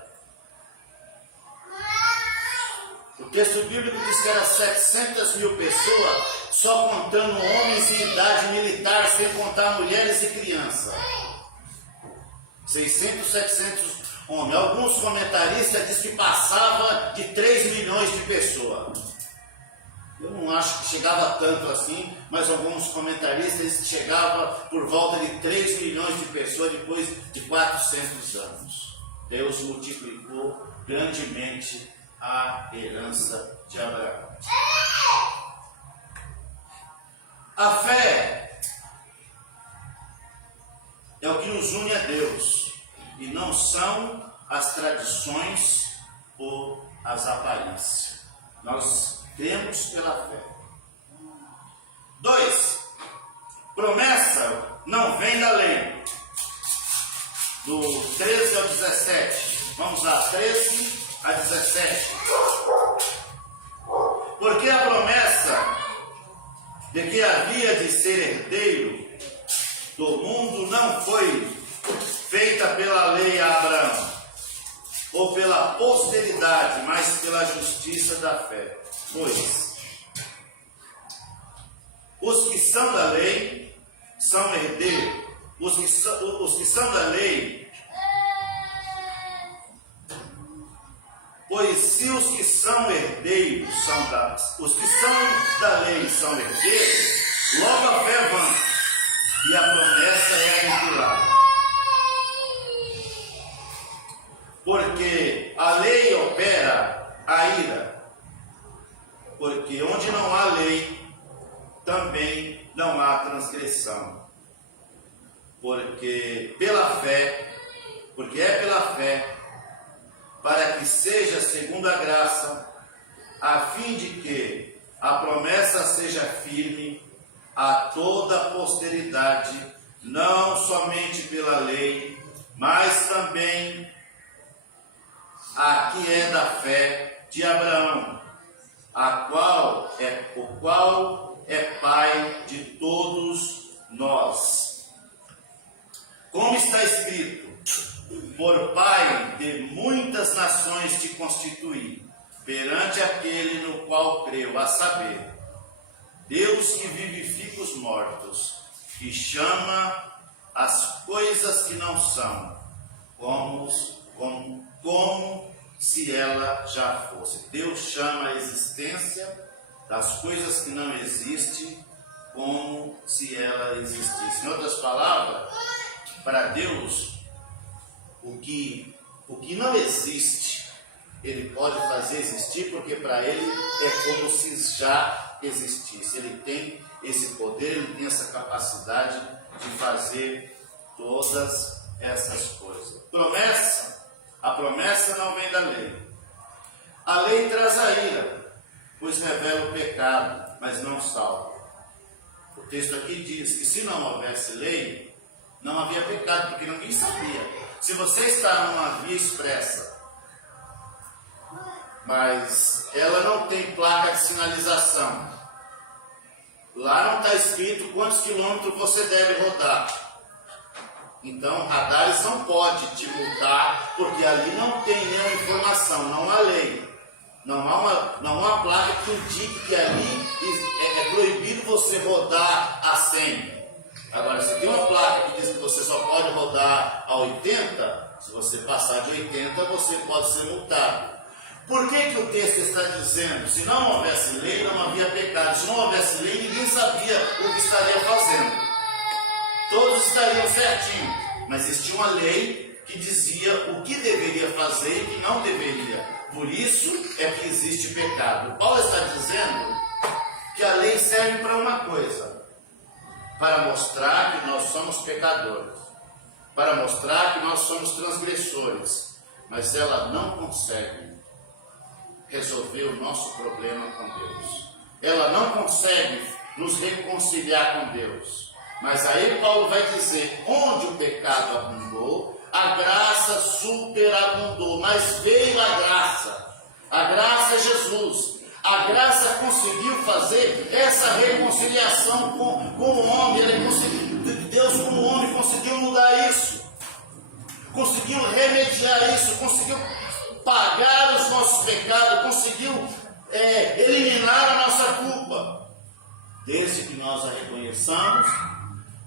O texto bíblico diz que eram 700 mil pessoas, só contando homens em idade militar, sem contar mulheres e crianças. 600, 700 homens. Alguns comentaristas dizem que passava de 3 milhões de pessoas. Eu não acho que chegava tanto assim, mas alguns comentaristas dizem que chegava por volta de 3 milhões de pessoas depois de 400 anos. Deus multiplicou grandemente a herança de Abraão. A fé é o que nos une a Deus, e não são as tradições ou as aparências. Nós cremos pela fé. 2. Promessa não vem da lei. Do 13 ao 17. Vamos lá, 13 a 17. Porque a promessa de que havia de ser herdeiro do mundo não foi feita pela lei a Abraão, ou pela posteridade, mas pela justiça da fé. Pois os que são da lei são herdeiros. Os que são da lei, pois se os que são herdeiros os que são da lei são herdeiros, logo a fé avança e a promessa é aniquilada. Porque a lei opera a ira, porque onde não há lei, também não há transgressão. Porque é pela fé, para que seja segundo a graça, a fim de que a promessa seja firme a toda a posteridade, não somente pela lei, mas também a que é da fé de Abraão, o qual é pai de todos nós. Como está escrito: por pai de muitas nações te constituí, perante aquele no qual creu, a saber, Deus que vivifica os mortos, que chama as coisas que não são, como se ela já fosse. Deus chama a existência das coisas que não existem como se ela existisse. Em outras palavras, para Deus, o que não existe, Ele pode fazer existir, porque para Ele é como se já existisse. Ele tem esse poder, Ele tem essa capacidade de fazer todas essas coisas. A promessa não vem da lei. A lei traz a ira, pois revela o pecado, mas não salva. O texto aqui diz que se não houvesse lei, não havia pecado, porque ninguém sabia. Se você está numa via expressa, mas ela não tem placa de sinalização, lá não está escrito quantos quilômetros você deve rodar. Então, radares não pode te multar, porque ali não tem nenhuma informação, não há lei. Não há uma placa que indique que ali é proibido você rodar a 100. Agora, se tem uma placa que diz que você só pode rodar a 80, se você passar de 80, você pode ser multado. Por que o texto está dizendo? Se não houvesse lei, não havia pecado. Se não houvesse lei, ninguém sabia o que estaria fazendo. Todos estariam certinho. Mas existia uma lei que dizia o que deveria fazer e o que não deveria. Por isso é que existe pecado. Paulo está dizendo que a lei serve para uma coisa: para mostrar que nós somos pecadores, para mostrar que nós somos transgressores, mas ela não consegue resolver o nosso problema com Deus. Ela não consegue nos reconciliar com Deus. Mas aí Paulo vai dizer: onde o pecado abundou, a graça superabundou. Mas veio a graça é Jesus. A graça conseguiu fazer essa reconciliação com o homem. Deus, como homem, conseguiu mudar isso, conseguiu remediar isso, conseguiu pagar os nossos pecados, conseguiu eliminar a nossa culpa. Desde que nós a reconheçamos,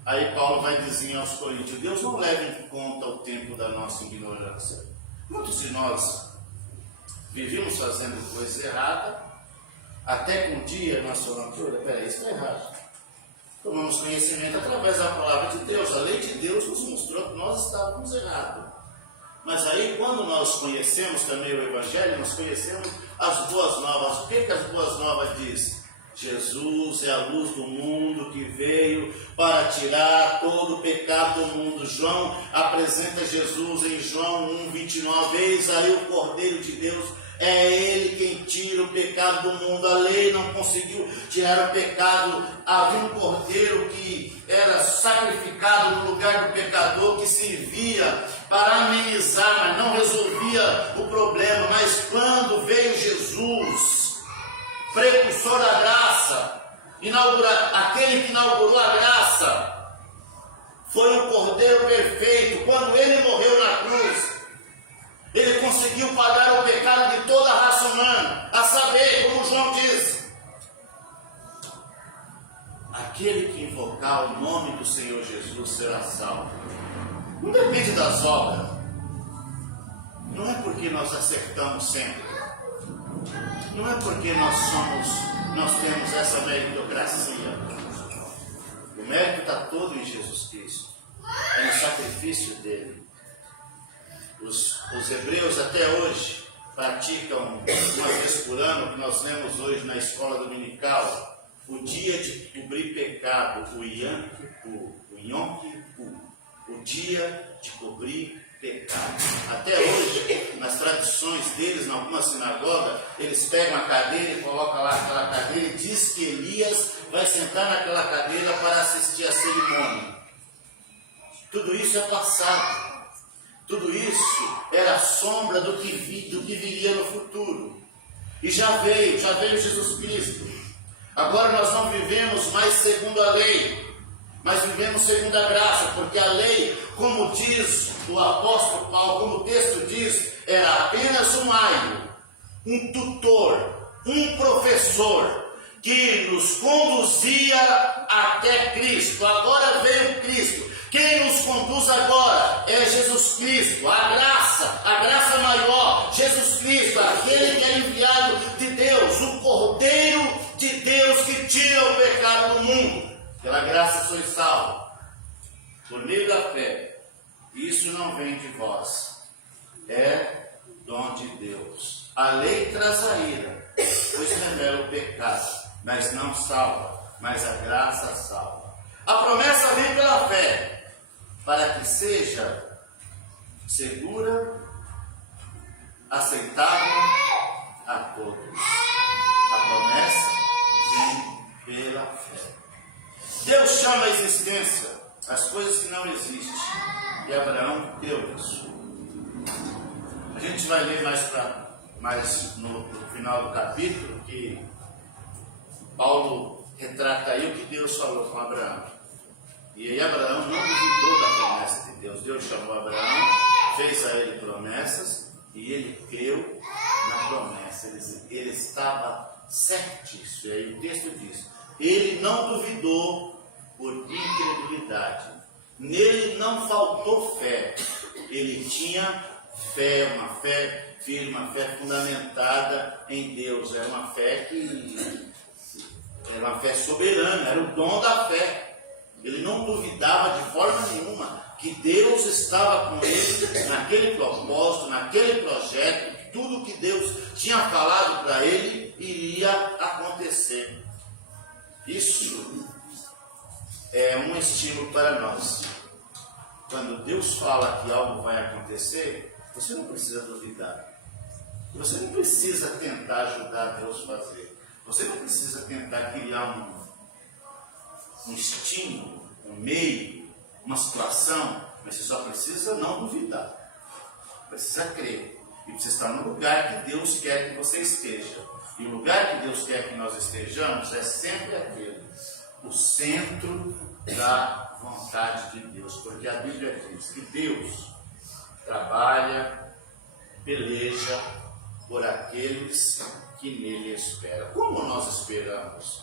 aí Paulo vai dizer aos Coríntios: Deus não leva em conta o tempo da nossa ignorância. Muitos de nós vivíamos fazendo coisa errada, até que um dia nós falamos: peraí, isso está errado. Tomamos conhecimento através da palavra de Deus. A lei de Deus nos mostrou que nós estávamos errados. Mas aí, quando nós conhecemos também o Evangelho, nós conhecemos as boas novas. O que as boas novas dizem? Jesus é a luz do mundo que veio para tirar todo o pecado do mundo. João apresenta Jesus em João 1:29. Eis aí o Cordeiro de Deus, é Ele quem tira o pecado do mundo. A lei não conseguiu tirar o pecado. Havia um Cordeiro que era sacrificado no lugar do pecador, que servia para amenizar, mas não resolvia o problema. Mas quando veio Jesus, precursor da graça, aquele que inaugurou a graça, foi um Cordeiro perfeito. Quando ele morreu na cruz, ele conseguiu pagar o pecado de toda a raça humana, a saber, como João diz: aquele que invocar o nome do Senhor Jesus será salvo. Não depende das obras. Não é porque nós acertamos sempre. Não é porque nós temos essa meritocracia. O mérito está todo em Jesus Cristo. É no sacrifício dele. Os hebreus até hoje praticam uma vez por ano, que nós lemos hoje na escola dominical, o dia de cobrir pecado, o Yom Kippur, o dia de cobrir pecado. Até hoje, nas tradições deles, em alguma sinagoga, eles pegam a cadeira e colocam lá aquela cadeira e diz que Elias vai sentar naquela cadeira para assistir a cerimônia. Tudo isso é passado. Tudo isso era a sombra do que viria no futuro. E já veio Jesus Cristo. Agora nós não vivemos mais segundo a lei, mas vivemos segundo a graça, porque a lei, como diz o apóstolo Paulo, como o texto diz, era apenas um aio, um tutor, um professor, que nos conduzia até Cristo. Agora veio Cristo. Quem nos conduz agora é Jesus Cristo, a graça maior, Jesus Cristo, aquele que é enviado de Deus, o Cordeiro de Deus que tira o pecado do mundo. Pela graça sois salvos, por meio da fé. Isso não vem de vós, é dom de Deus. A lei traz a ira, pois revela o pecado, mas não salva, mas a graça salva. A promessa vem pela fé, para que seja segura, aceitável a todos. A promessa vem pela fé. Deus chama à existência as coisas que não existem, e Abraão deu isso. A gente vai ler mais no final do capítulo, que Paulo retrata aí o que Deus falou com Abraão. E aí Abraão não duvidou da promessa de Deus. Deus chamou Abraão, fez a ele promessas, e ele creu na promessa. Ele estava certíssimo. E aí o texto diz: ele não duvidou por incredulidade. Nele não faltou fé. Ele tinha fé, uma fé firme, uma fé fundamentada em Deus. Era uma fé era uma fé soberana, era o dom da fé. Ele não duvidava de forma nenhuma que Deus estava com ele naquele propósito, naquele projeto, que tudo que Deus tinha falado para ele iria acontecer. Isso é um estímulo para nós. Quando Deus fala que algo vai acontecer, você não precisa duvidar. Você não precisa tentar ajudar Deus a fazer. Você não precisa tentar criar um estímulo, um meio, uma situação, mas você só precisa não duvidar. Precisa crer. E você está no lugar que Deus quer que você esteja. E o lugar que Deus quer que nós estejamos é sempre aquele, o centro da vontade de Deus. Porque a Bíblia diz que Deus trabalha, peleja por aqueles que nele esperam. Como nós esperamos?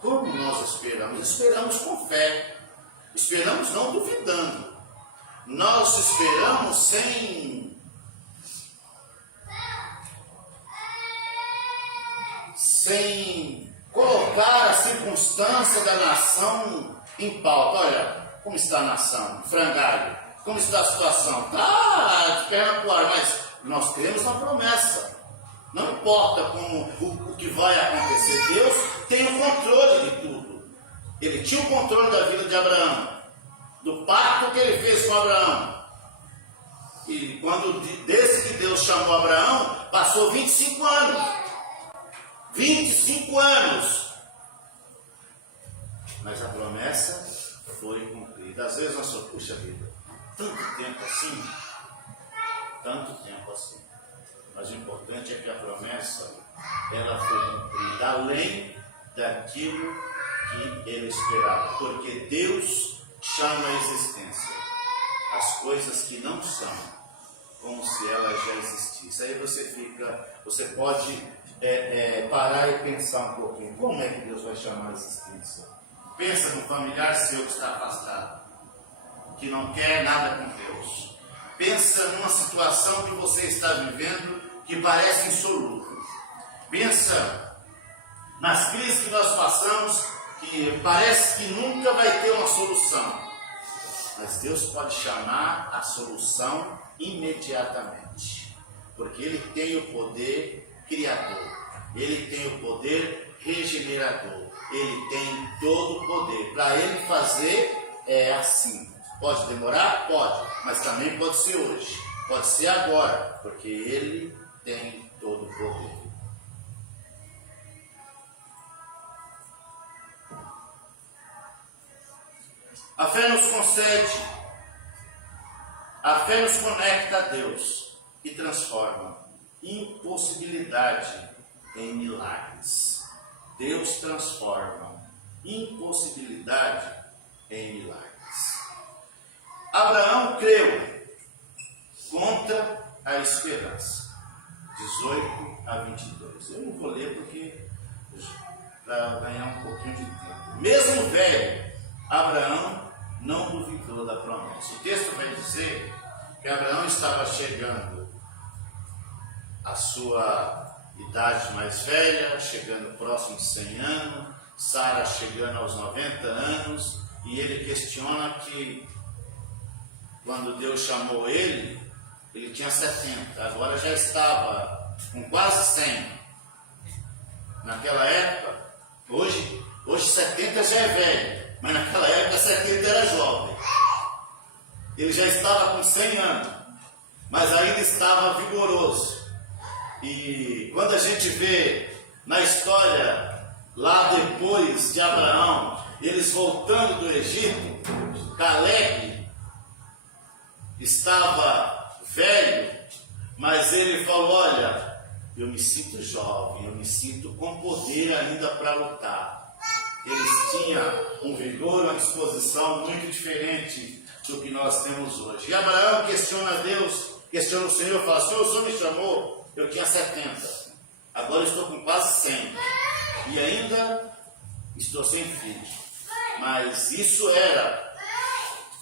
Como nós esperamos? Esperamos com fé. Esperamos não duvidando. Nós esperamos sem colocar a circunstância da nação em pauta. Olha, como está a nação, frangalho, como está a situação? Está de perna pro ar, mas nós cremos na promessa. Não importa o que vai acontecer, Deus tem o controle de tudo. Ele tinha o controle da vida de Abraão, do pacto que ele fez com Abraão. E desde que Deus chamou Abraão, passou 25 anos. 25 anos. Mas a promessa foi cumprida. Às vezes nós falamos, puxa vida, tanto tempo assim. Tanto tempo assim. Mas o importante é que a promessa, ela foi cumprida além daquilo que ele esperava. Porque Deus chama a existência as coisas que não são, como se elas já existissem. Aí você pode parar e pensar um pouquinho. Como é que Deus vai chamar a existência? Pensa num familiar seu que está afastado, que não quer nada com Deus. Pensa numa situação que você está vivendo que parece insoluto. Pensa nas crises que nós passamos, que parece que nunca vai ter uma solução. Mas Deus pode chamar a solução imediatamente. Porque Ele tem o poder criador. Ele tem o poder regenerador. Ele tem todo o poder. Para Ele fazer é assim. Pode demorar? Pode. Mas também pode ser hoje. Pode ser agora. Porque Ele tem todo o poder. A fé nos concede, a fé nos conecta a Deus e transforma impossibilidade em milagres. Deus transforma impossibilidade em milagres. Abraão creu contra a esperança. 18 a 22. Eu não vou ler porque para ganhar um pouquinho de tempo. Mesmo velho, Abraão não duvidou da promessa. O texto vai dizer que Abraão estava chegando à sua idade mais velha, chegando próximo de 100 anos, Sara chegando aos 90 anos, e ele questiona que quando Deus chamou ele tinha 70, agora já estava com quase 100. Naquela época, hoje 70 já é velho, mas naquela época 70 era jovem. Ele já estava com 100 anos, mas ainda estava vigoroso. E quando a gente vê na história, lá depois de Abraão, eles voltando do Egito, Caleb estava velho, mas ele falou, olha, eu me sinto jovem, eu me sinto com poder ainda para lutar. Eles tinham um vigor, uma disposição muito diferente do que nós temos hoje. E Abraão questiona Deus, questiona o Senhor, fala, Senhor, o Senhor me chamou, eu tinha 70, agora estou com quase 100, e ainda estou sem filho. Mas isso era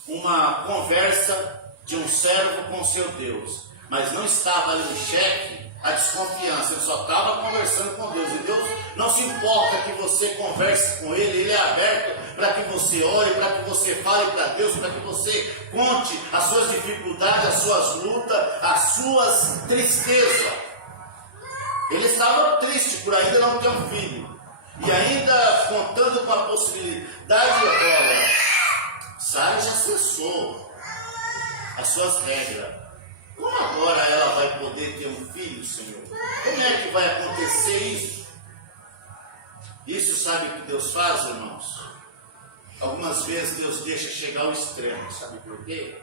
uma conversa de um servo com seu Deus. Mas não estava ali em xeque a desconfiança, ele só estava conversando com Deus. E Deus não se importa que você converse com Ele é aberto para que você ore, para que você fale para Deus, para que você conte as suas dificuldades, as suas lutas, as suas tristezas. Ele estava triste por ainda não ter um filho. E ainda contando com a possibilidade, olha, Sara já cessou as suas regras. Como agora ela vai poder ter um filho, Senhor? Como é que vai acontecer isso? Isso sabe o que Deus faz, irmãos? Algumas vezes Deus deixa chegar ao extremo, sabe por quê?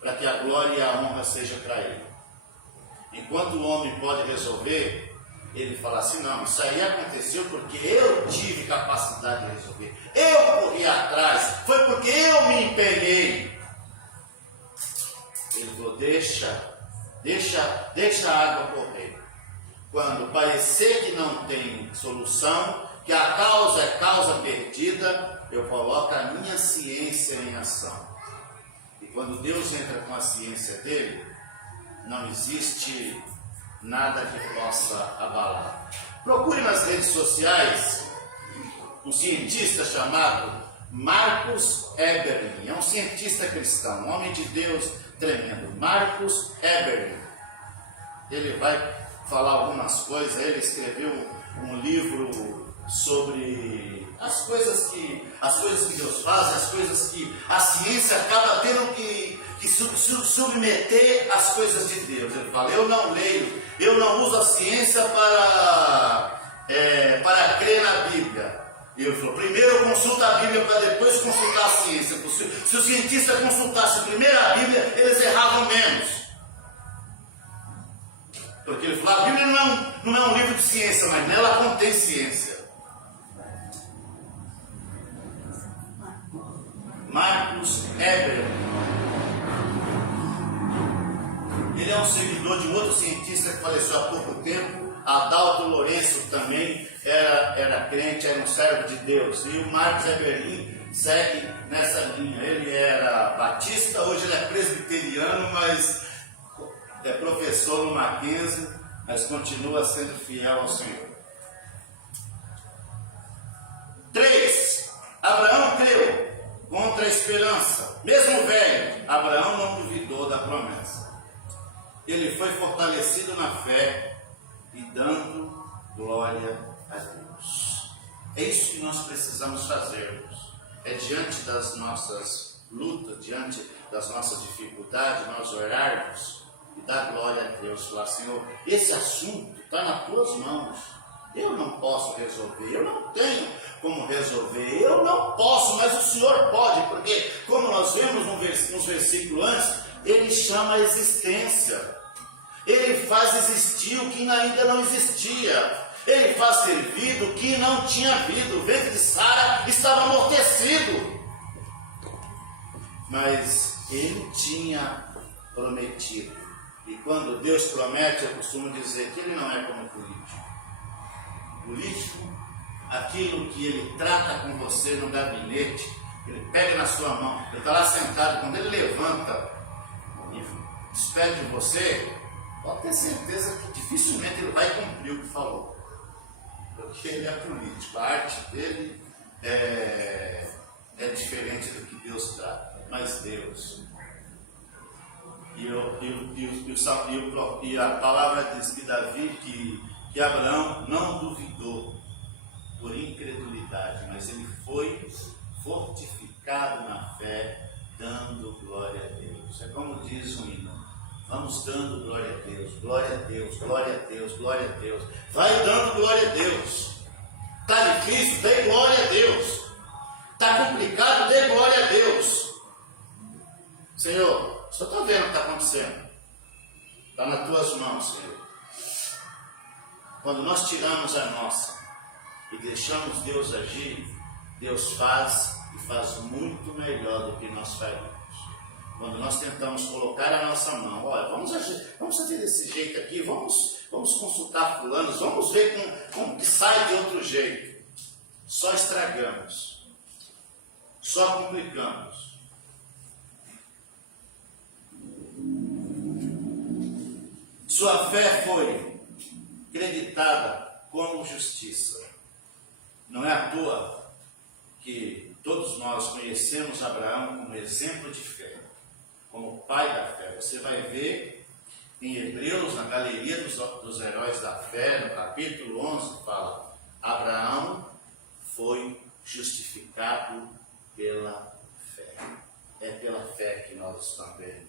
Para que a glória e a honra seja para Ele. Enquanto o homem pode resolver, ele fala assim, não, isso aí aconteceu porque eu tive capacidade de resolver. Eu corri atrás, foi porque eu me empenhei. Ele falou, deixa a água correr. Quando parecer que não tem solução, que a causa é causa perdida, eu coloco a minha ciência em ação. E quando Deus entra com a ciência dele, não existe nada que possa abalar. Procure nas redes sociais um cientista chamado Marcus Eberlin. É um cientista cristão, um homem de Deus tremendo. Marcus Eberlin. Ele vai falar algumas coisas. Ele escreveu um livro sobre as coisas que Deus faz, as coisas que a ciência acaba tendo que submeter às coisas de Deus. Ele fala, eu não leio, eu não uso a ciência para crer na Bíblia. E ele falou, primeiro eu consulto a Bíblia para depois consultar a ciência. Se o cientista consultasse primeiro a Bíblia, eles erravam menos. Porque ele falou, a Bíblia não é um livro de ciência, mas nela contém ciência. Marcus Eberlin. Ele é um seguidor de um outro cientista que faleceu há pouco tempo, Adalto Lourenço, também era crente, era um servo de Deus. E o Marcus Eberlin segue nessa linha. Ele era batista, hoje ele é presbiteriano, mas é professor no Mackenzie, mas continua sendo fiel ao Senhor. 3. Abraão creu contra a esperança. Mesmo velho, Abraão não duvidou da promessa. Ele foi fortalecido na fé e dando glória a Deus. É isso que nós precisamos fazermos. É diante das nossas lutas, diante das nossas dificuldades, nós orarmos e dar glória a Deus. Falar, Senhor, esse assunto está nas tuas mãos. Eu não posso resolver, eu não tenho como resolver, eu não posso, mas o Senhor pode, porque como nós vemos nos versículos antes, Ele chama a existência. Ele faz existir o que ainda não existia. Ele faz ter vida o que não tinha vida. O ventre de Sara estava amortecido. Mas Ele tinha prometido. E quando Deus promete, eu costumo dizer que Ele não é como político. Político, aquilo que ele trata com você no gabinete, ele pega na sua mão, ele está lá sentado, quando ele levanta e despede de você, pode ter certeza que dificilmente ele vai cumprir o que falou, porque ele é político, a arte dele é diferente do que Deus trata, mas Deus. E a palavra diz que Davi, que Abraão não duvidou por incredulidade, mas ele foi fortificado na fé, dando glória a Deus. É como diz o hino, vamos dando glória a Deus, glória a Deus, glória a Deus, glória a Deus. Vai dando glória a Deus. Está difícil, dê glória a Deus. Está complicado, dê glória a Deus. Senhor, só está vendo o que está acontecendo. Está nas tuas mãos, Senhor. Quando nós tiramos a nossa e deixamos Deus agir, Deus faz e faz muito melhor do que nós faríamos. Quando nós tentamos colocar a nossa mão, olha, vamos agir desse jeito aqui, vamos consultar fulanos, vamos ver como que sai de outro jeito. Só estragamos. só complicamos. Sua fé foi creditada como justiça. Não é à toa que todos nós conhecemos Abraão como exemplo de fé, como pai da fé. Você vai ver em Hebreus, na galeria dos heróis da fé, no capítulo 11, fala: Abraão foi justificado pela fé. É pela fé que nós também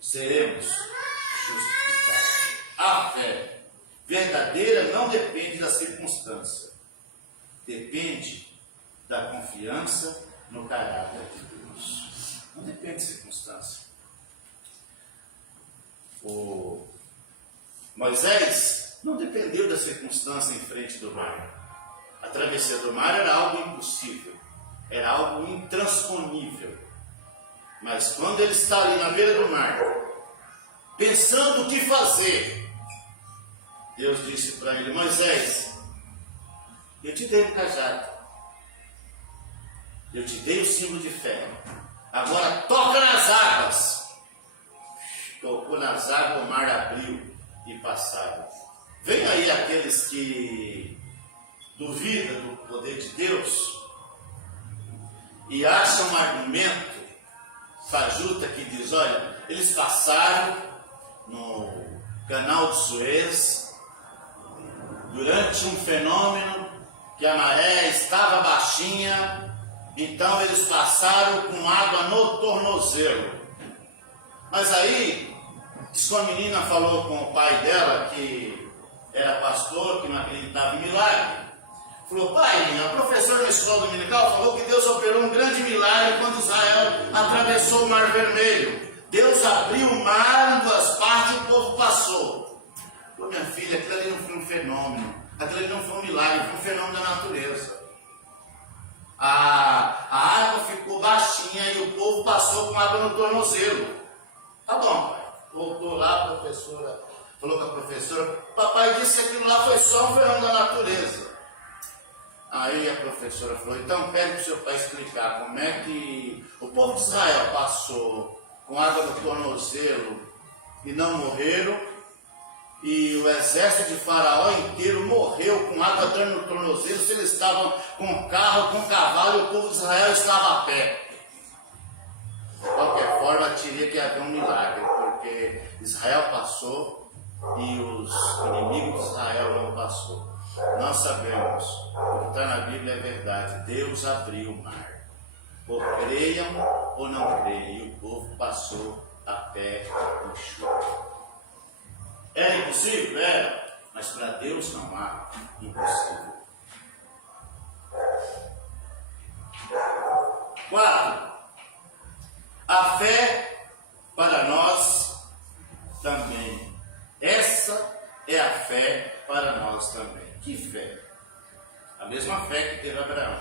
seremos justificados. A fé verdadeira não depende da circunstância, depende da confiança no caráter de Deus. Não depende de circunstância. O Moisés não dependeu da circunstância em frente do mar. A travessia do mar era algo impossível, era algo intransponível. Mas quando ele está ali na beira do mar, pensando o que fazer, Deus disse para ele: Moisés, eu te dei um cajado, eu te dei o símbolo de fé, agora toca nas águas. Tocou nas águas, o mar abriu e passaram. Vem aí aqueles que duvidam do poder de Deus e acham um argumento fajuta que diz: olha, eles passaram no canal de Suez durante um fenômeno que a maré estava baixinha, então eles passaram com água no tornozelo. Mas aí, diz que uma menina falou com o pai dela, que era pastor, que não acreditava em milagre. Falou: pai, a professora na escola dominical falou que Deus operou um grande milagre quando Israel atravessou o Mar Vermelho. Deus abriu o mar em duas partes e o povo passou. Falou: minha filha, aquilo ali não foi um fenômeno, aquilo ali não foi um milagre, foi um fenômeno da natureza. A água ficou baixinha e o povo passou com água no tornozelo. Tá bom, pai. Voltou lá, a professora falou com a professora: papai disse que aquilo lá foi só um fenômeno da natureza. Aí a professora falou: então pede para o seu pai explicar como é que o povo de Israel passou com água no tornozelo e não morreram, e o exército de Faraó inteiro morreu com água dando no tornozelo, se eles estavam com carro, com cavalo, e o povo de Israel estava a pé. De qualquer forma, teria que haver um milagre, porque Israel passou e os inimigos de Israel não passou. Nós sabemos, o que está na Bíblia é verdade: Deus abriu o mar. Ou creiam ou não creiam, e o povo passou a pé no chuva. Era impossível? Era, mas para Deus não há impossível. 4. A fé para nós também. Essa é a fé para nós também. Que fé? A mesma fé que teve Abraão.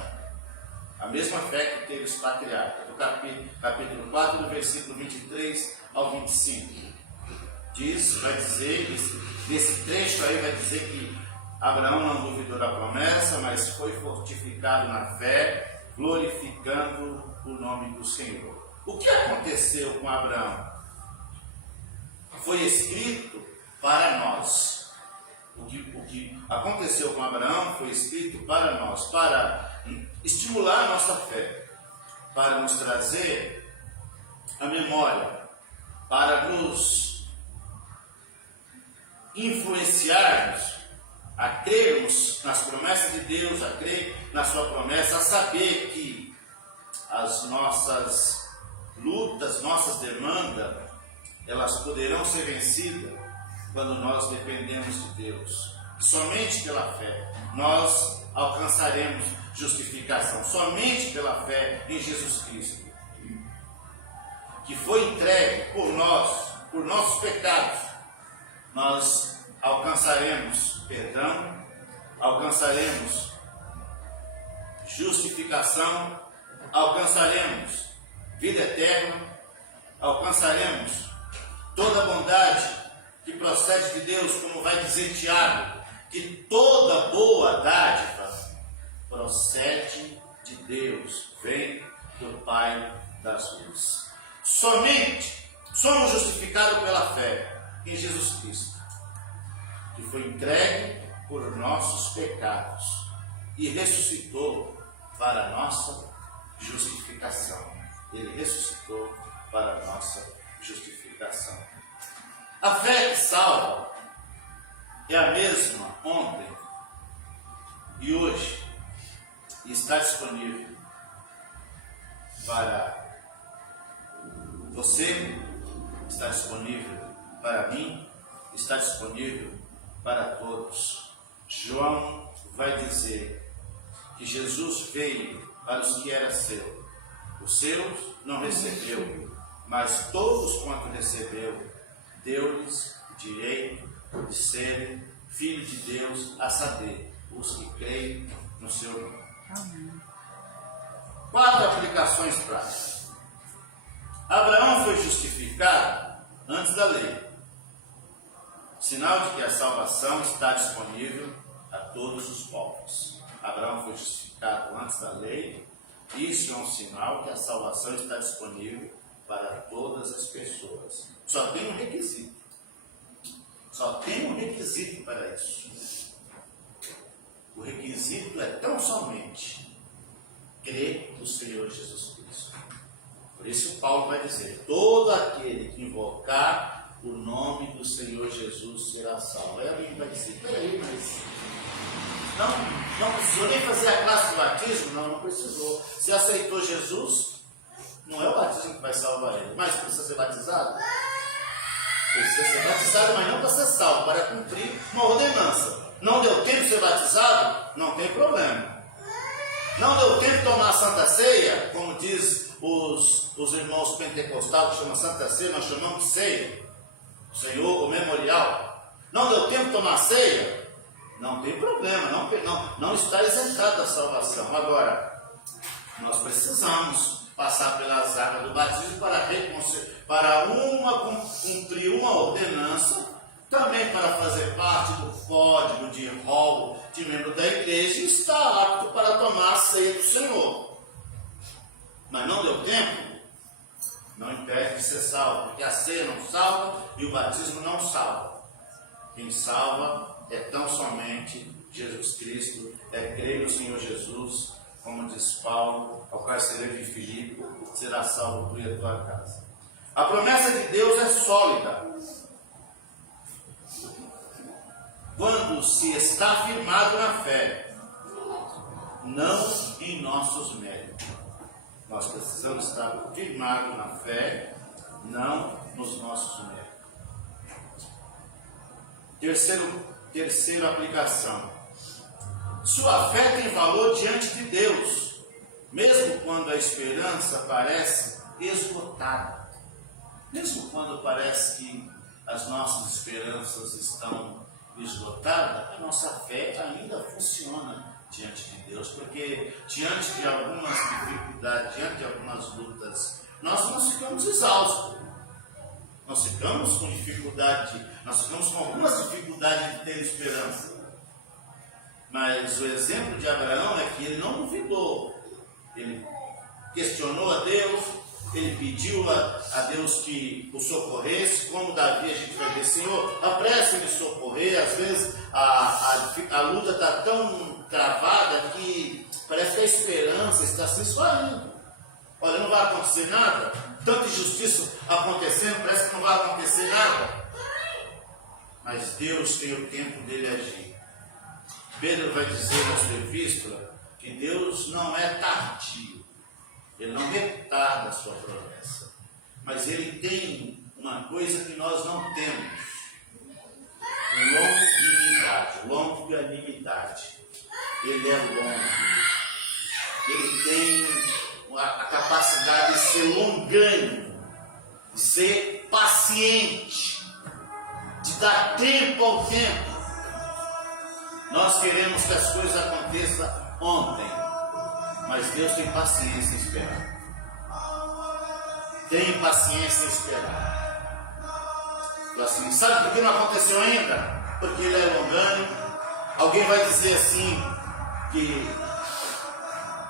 A mesma fé que teve os patriarcas. Do capítulo 4, do versículo 23 ao 25. Vai dizer, nesse trecho aí vai dizer que Abraão não duvidou da promessa, mas foi fortificado na fé, glorificando o nome do Senhor. O que aconteceu com Abraão? Foi escrito para nós. O que aconteceu com Abraão foi escrito para nós, para estimular a nossa fé, para nos trazer a memória, para nos influenciarmos a crermos nas promessas de Deus, a crer na sua promessa, a saber que as nossas lutas, nossas demandas, elas poderão ser vencidas quando nós dependemos de Deus. Somente pela fé nós alcançaremos justificação, somente pela fé em Jesus Cristo, que foi entregue por nós, por nossos pecados. Nós alcançaremos perdão, alcançaremos justificação, alcançaremos vida eterna, alcançaremos toda a bondade que procede de Deus, como vai dizer Tiago, que toda boa dádiva procede de Deus, vem do Pai das luzes. Somente somos justificados pela fé em Jesus Cristo, que foi entregue por nossos pecados e ressuscitou para a nossa justificação. Ele ressuscitou para a nossa justificação. A fé que salva é a mesma ontem e hoje, e está disponível para você, está disponível para mim, está disponível para todos. João vai dizer que Jesus veio para os que era seu. Os seus não recebeu, mas todos quanto recebeu, deu-lhes direito de serem filhos de Deus, a saber, os que creem no seu nome. Amém. 4 aplicações práticas. Abraão foi justificado antes da lei, sinal de que a salvação está disponível a todos os povos. Abraão foi justificado antes da lei, isso é um sinal que a salvação está disponível para todas as pessoas. Só tem um requisito. Só tem um requisito para isso. O requisito é tão somente crer no Senhor Jesus Cristo. Por isso Paulo vai dizer: todo aquele que invocar o nome do Senhor Jesus será salvo. Aí alguém vai dizer: peraí, mas não precisou nem fazer a classe de batismo? Não precisou. Se aceitou Jesus, não é o batismo que vai salvar ele. Mas precisa ser batizado? Precisa ser batizado, mas não para ser salvo, para cumprir uma ordenança. Não deu tempo de ser batizado? Não tem problema. Não deu tempo de tomar a Santa Ceia, como diz os irmãos pentecostais, que chamam Santa Ceia, nós chamamos de ceia, Senhor, o memorial. Não deu tempo de tomar a ceia? Não tem problema, não está isentado da salvação. Agora, nós precisamos passar pelas águas do batismo para cumprir uma ordenança, também para fazer parte do código de rol de membro da igreja e estar apto para tomar a ceia do Senhor. Mas não deu tempo? Não impede de ser salvo, porque a ceia não salva e o batismo não salva. Quem salva é tão somente Jesus Cristo, é crer no Senhor Jesus, como diz Paulo ao carcereiro de Filipe: será salvo tu e a tua casa. A promessa de Deus é sólida quando se está firmado na fé, não em nossos méritos. Nós precisamos estar firmados na fé, não nos nossos méritos. Terceira aplicação. Sua fé tem valor diante de Deus, mesmo quando a esperança parece esgotada. Mesmo quando parece que as nossas esperanças estão esgotadas, a nossa fé ainda funciona diante de Deus, porque diante de algumas dificuldades, diante de algumas lutas, nós não ficamos exaustos. Nós ficamos com dificuldade, nós ficamos com algumas dificuldades de ter esperança. Mas o exemplo de Abraão é que ele não duvidou. Ele questionou a Deus, ele pediu a Deus que o socorresse, como Davi a gente vai ver: Senhor, apresse-me socorrer. Às vezes a luta está tão travada que parece que a esperança está se esvaindo. Olha, não vai acontecer nada. Tanta injustiça acontecendo, parece que não vai acontecer nada. Mas Deus tem o tempo dele agir. Pedro vai dizer na sua epístola que Deus não é tardio. Ele não retarda a sua promessa. Mas ele tem uma coisa que nós não temos: longanimidade. Ele é longo. Ele tem a capacidade de ser longânimo, de ser paciente, de dar tempo ao tempo. Nós queremos que as coisas aconteçam ontem, mas Deus tem paciência em esperar. Tem paciência em esperar. Então, assim, sabe por que não aconteceu ainda? Porque Ele é longânimo. Alguém vai dizer assim que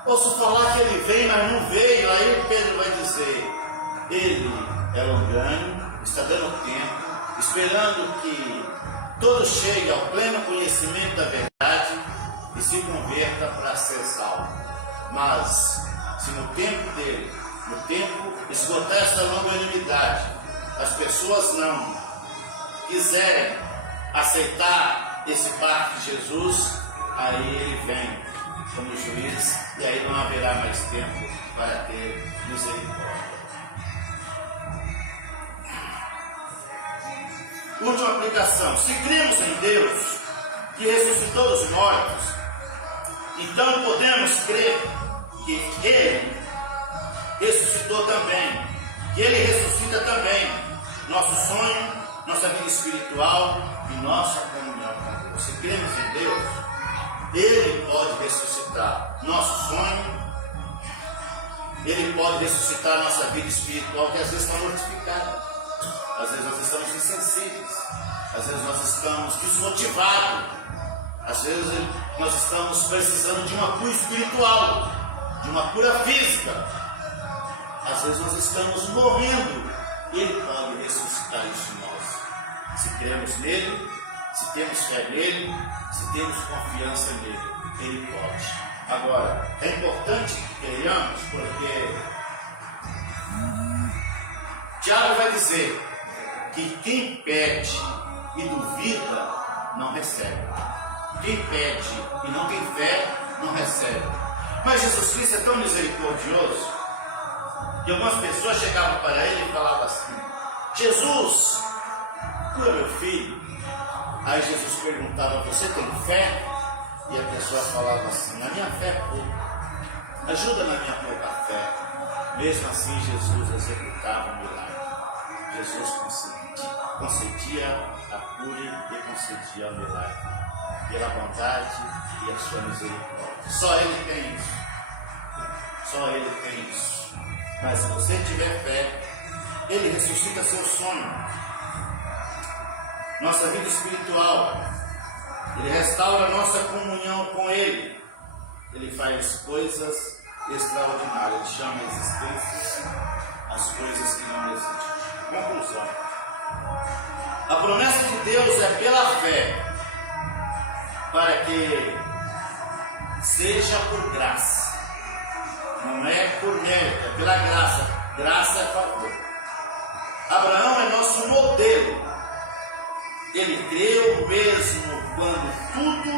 Ouço falar que ele vem, mas não veio. Aí Pedro vai dizer: ele é longânimo, está dando tempo, esperando que todo chegue ao pleno conhecimento da verdade e se converta para ser salvo. Mas, se no tempo dele, no tempo esgotar esta longanimidade, as pessoas não quiserem aceitar esse pacto de Jesus, aí ele vem como juiz e aí não haverá mais tempo para ter misericórdia. Última aplicação: se cremos em Deus que ressuscitou dos mortos, então podemos crer que Ele ressuscitou também, que Ele ressuscita também nosso sonho, nossa vida espiritual e nossa comunhão com Deus. Se cremos em Deus, Ele pode ressuscitar nosso sonho, Ele pode ressuscitar nossa vida espiritual, que às vezes está mortificada, às vezes nós estamos insensíveis, às vezes nós estamos desmotivados, às vezes nós estamos precisando de uma cura espiritual, de uma cura física, às vezes nós estamos morrendo, Ele pode ressuscitar isso em nós. Se cremos nele, se temos fé nele, se temos confiança nele, Ele pode. Agora, é importante que creiamos, porque Tiago vai dizer que quem pede e duvida não recebe. Quem pede e não tem fé não recebe. Mas Jesus Cristo é tão misericordioso que algumas pessoas chegavam para ele e falavam assim: Jesus, cura meu filho. Aí Jesus perguntava: você tem fé? E a pessoa falava assim: na minha fé é pouco, ajuda na minha pouca fé. Mesmo assim Jesus executava o milagre. Jesus concedia a cura e concedia o milagre, pela bondade e a sua misericórdia. Só Ele tem isso. Só Ele tem isso. Mas se você tiver fé, Ele ressuscita seu sonho, nossa vida espiritual. Ele restaura a nossa comunhão com Ele. Ele faz coisas extraordinárias. Ele chama a existência as coisas que não existem. Conclusão: a promessa de Deus é pela fé, para que seja por graça. Não é por mérito, é pela graça. Graça é favor. Abraão é nosso modelo. Ele creu mesmo quando tudo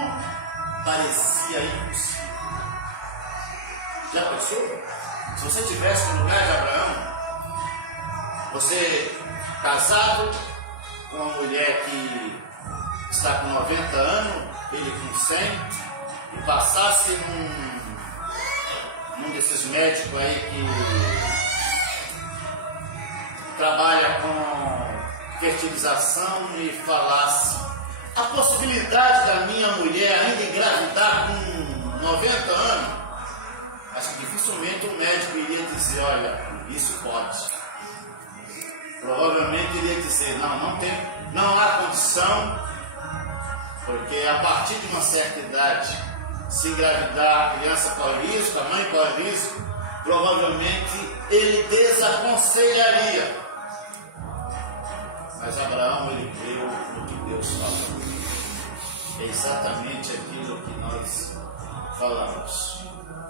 parecia impossível. Já pensou? Se você estivesse no lugar de Abraão, você casado com uma mulher que está com 90 anos, ele com 100, e passasse num desses médicos aí que trabalha com fertilização e falasse: a possibilidade da minha mulher ainda engravidar com 90 anos, acho que dificilmente o médico iria dizer: olha, isso pode. Provavelmente iria dizer: não há condição, porque a partir de uma certa idade, se engravidar, a criança corre risco, a mãe corre risco. Provavelmente ele desaconselharia. Mas Abraão, ele creu no que Deus falou. É exatamente aquilo que nós falamos.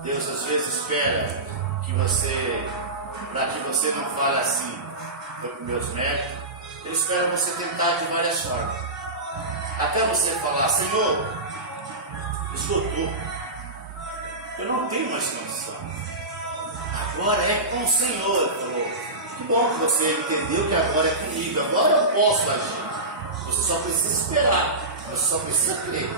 Deus às vezes espera que você, para que você não fale assim: foi com meus méritos. Ele espera você tentar de várias formas, até você falar: Senhor, esgotou, eu não tenho mais condição, agora é com o Senhor. Ele falou: que bom que você entendeu que agora é comigo, agora eu posso agir. Você só precisa esperar, você só precisa crer.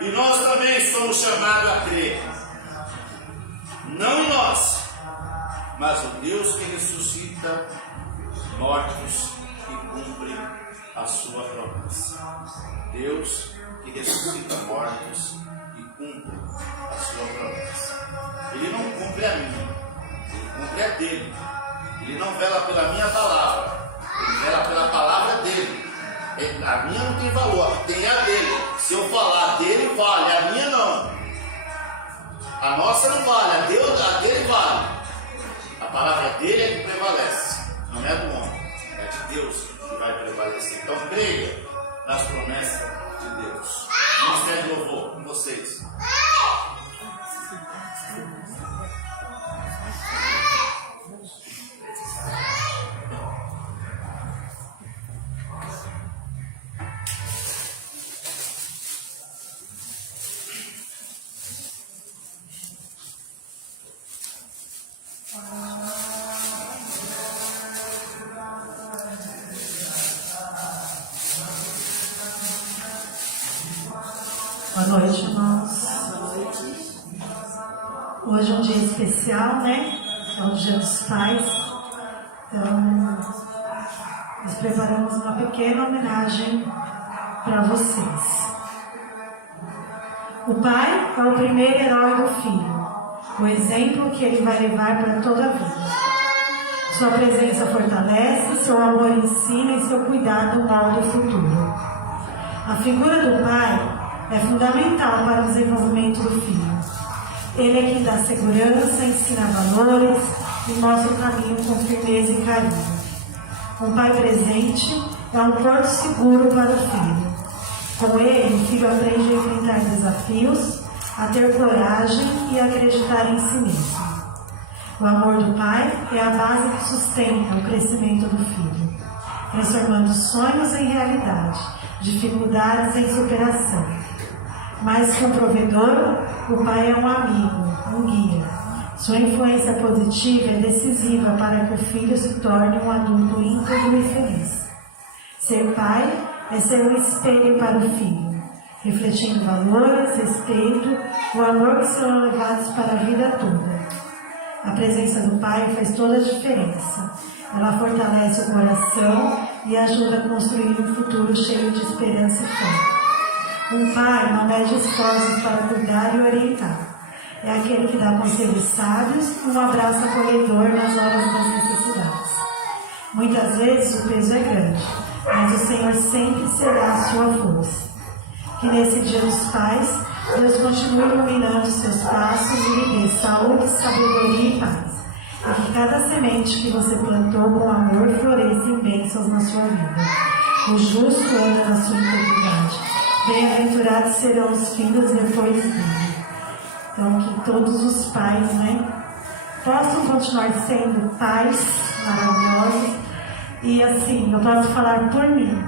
E nós também somos chamados a crer, não em nós, mas o Deus que ressuscita mortos e cumpre a sua promessa. Deus que ressuscita mortos e cumpre a sua promessa. Ele não cumpre a minha, ele cumpre a dele. Ele não vela pela minha palavra, ele vela pela palavra dele. A minha não tem valor, tem a dele. Se eu falar dele, vale, a minha não. A nossa não vale, a dele vale. A palavra dele é que prevalece, não é do homem, é de Deus que vai prevalecer. Então creia nas promessas de Deus. Ministério de louvor com vocês. Boa noite, irmãos. Hoje é um dia especial, né? É o Dia dos Pais. Então, nós preparamos uma pequena homenagem para vocês. O pai é o primeiro herói do filho, o exemplo que ele vai levar para toda a vida. Sua presença fortalece, seu amor ensina e seu cuidado molda o futuro. A figura do pai é fundamental para o desenvolvimento do filho. Ele é quem dá segurança, ensina valores e mostra o caminho com firmeza e carinho. Um pai presente é um porto seguro para o filho. Com ele, o filho aprende a enfrentar desafios, a ter coragem e a acreditar em si mesmo. O amor do pai é a base que sustenta o crescimento do filho, transformando sonhos em realidade, dificuldades em superação. Mais que um provedor, o pai é um amigo, um guia. Sua influência positiva é decisiva para que o filho se torne um adulto íntegro e feliz. Ser pai é ser um espelho para o filho, refletindo valores, respeito, o amor que serão levados para a vida toda. A presença do pai faz toda a diferença. Ela fortalece o coração e ajuda a construir um futuro cheio de esperança e fé. Um pai não mede esforços para cuidar e orientar. É aquele que dá conselhos sábios e um abraço acolhedor nas horas das necessidades. Muitas vezes o peso é grande, mas o Senhor sempre será a sua força. Que nesse Dia dos Pais, Deus continue iluminando seus passos e lhe dê saúde, sabedoria e paz. E que cada semente que você plantou com amor floresça em bênçãos na sua vida. O justo anda na sua integridade. Bem-aventurados serão os filhos depois dele. Então, que todos os pais, possam continuar sendo pais maravilhosos. E assim, eu posso falar por mim,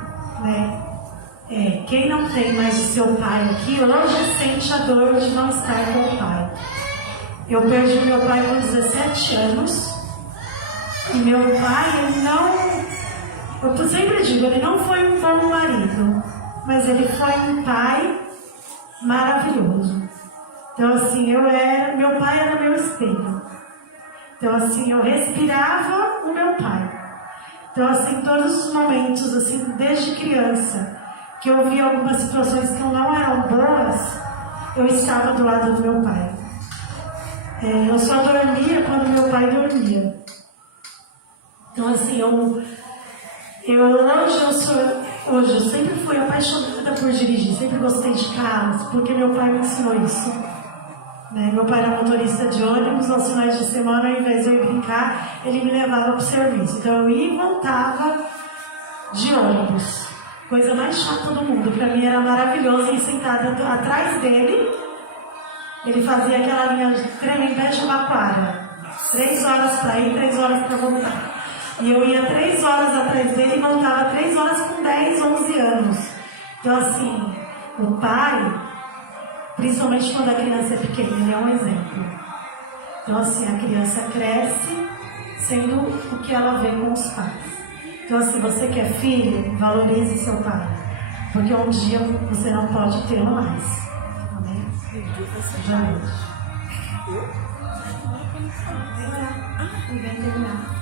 quem não tem mais o seu pai aqui, hoje sente a dor de não estar com o pai. Eu perdi meu pai com 17 anos. E meu pai, ele não... Eu sempre digo, ele não foi um bom marido, mas ele foi um pai maravilhoso. Então assim, meu pai era meu espelho. Então assim, eu respirava o meu pai. Então assim, todos os momentos, assim, desde criança, que eu via algumas situações que não eram boas, eu estava do lado do meu pai. Eu só dormia quando meu pai dormia. Então assim, hoje eu sempre fui apaixonada por dirigir, sempre gostei de carros, porque meu pai me ensinou isso. Meu pai era motorista de ônibus, aos finais de semana, ao invés de eu ir brincar, ele me levava para o serviço. Então eu ia e voltava de ônibus. Coisa mais chata do mundo. Para mim era maravilhoso ir sentada atrás dele. Ele fazia aquela linha de Tremembé de Jabaquara. 3 horas para ir, 3 horas para voltar. E eu ia 3 horas atrás dele e voltava 3 horas com 10, 11 anos. Então assim, o pai, principalmente quando a criança é pequena, ele é um exemplo. Então assim, a criança cresce sendo o que ela vê com os pais. Então assim, você que é filho, valorize seu pai. Porque um dia você não pode tê-lo mais. Amém? Jamais. E vem terminar.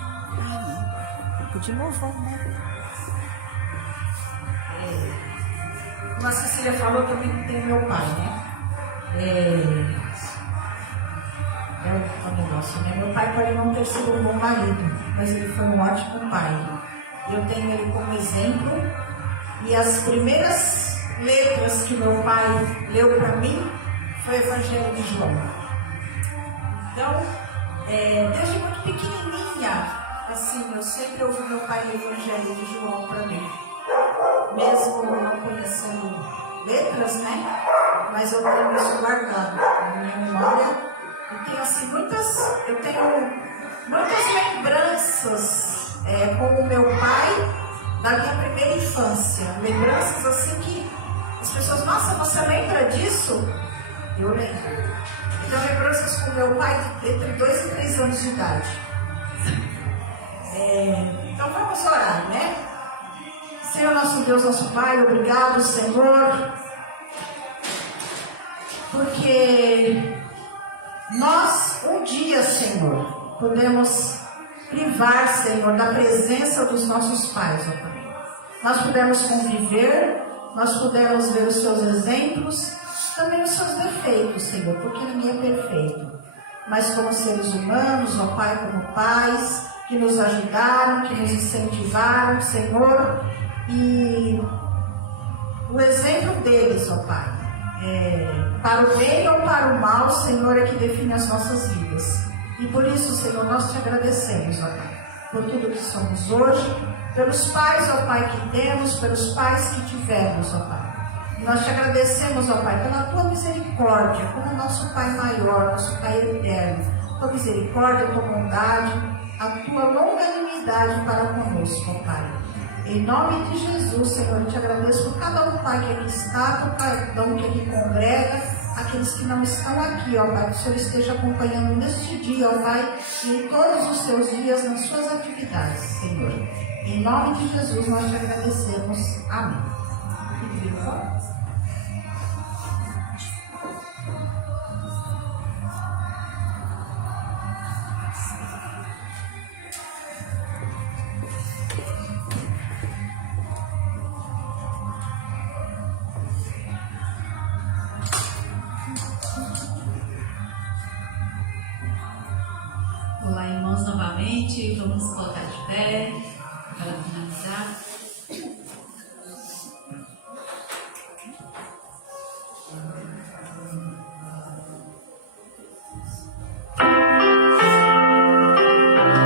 De novo, Como a Cecília falou, também tem meu pai, É um negócio, Meu pai pode não ter sido um bom marido, mas ele foi um ótimo pai. Eu tenho ele como exemplo E as primeiras letras que meu pai leu para mim foi o Evangelho de João. Então, desde muito pequenininha, assim, eu sempre ouvi meu pai ler o Evangelho de João para mim. Mesmo não conhecendo letras, né? Mas eu tenho isso guardado na minha memória. E tenho, assim, eu tenho muitas lembranças com o meu pai da minha primeira infância. Lembranças assim que as pessoas, nossa, você lembra disso? Eu lembro. Então, lembranças com meu pai entre 2 e 3 anos de idade. Então, vamos orar, né? Senhor, nosso Deus, nosso Pai, obrigado, Senhor, porque nós, um dia, Senhor, podemos privar, Senhor, da presença dos nossos pais, ó Pai. Nós pudemos conviver, nós pudemos ver os seus exemplos, também os seus defeitos, Senhor, porque ninguém é perfeito. Mas como seres humanos, ó Pai, como pais, que nos ajudaram, que nos incentivaram, Senhor, e o exemplo deles, ó Pai, para o bem ou para o mal, Senhor, é que define as nossas vidas. E por isso, Senhor, nós te agradecemos, ó Pai, por tudo que somos hoje, pelos pais, ó Pai, que temos, pelos pais que tivemos, ó Pai. E nós te agradecemos, ó Pai, pela tua misericórdia, como nosso Pai maior, nosso Pai eterno, tua misericórdia, tua bondade, a tua longanimidade para conosco, ó Pai. Em nome de Jesus, Senhor, eu te agradeço por cada um, Pai, que aqui está, por cada um que aqui congrega, aqueles que não estão aqui, ó Pai, que o Senhor esteja acompanhando neste dia, ó Pai, e em todos os seus dias, nas suas atividades, Senhor. Em nome de Jesus, nós te agradecemos. Amém. Olá, irmãos, novamente, vamos colocar de pé para finalizar.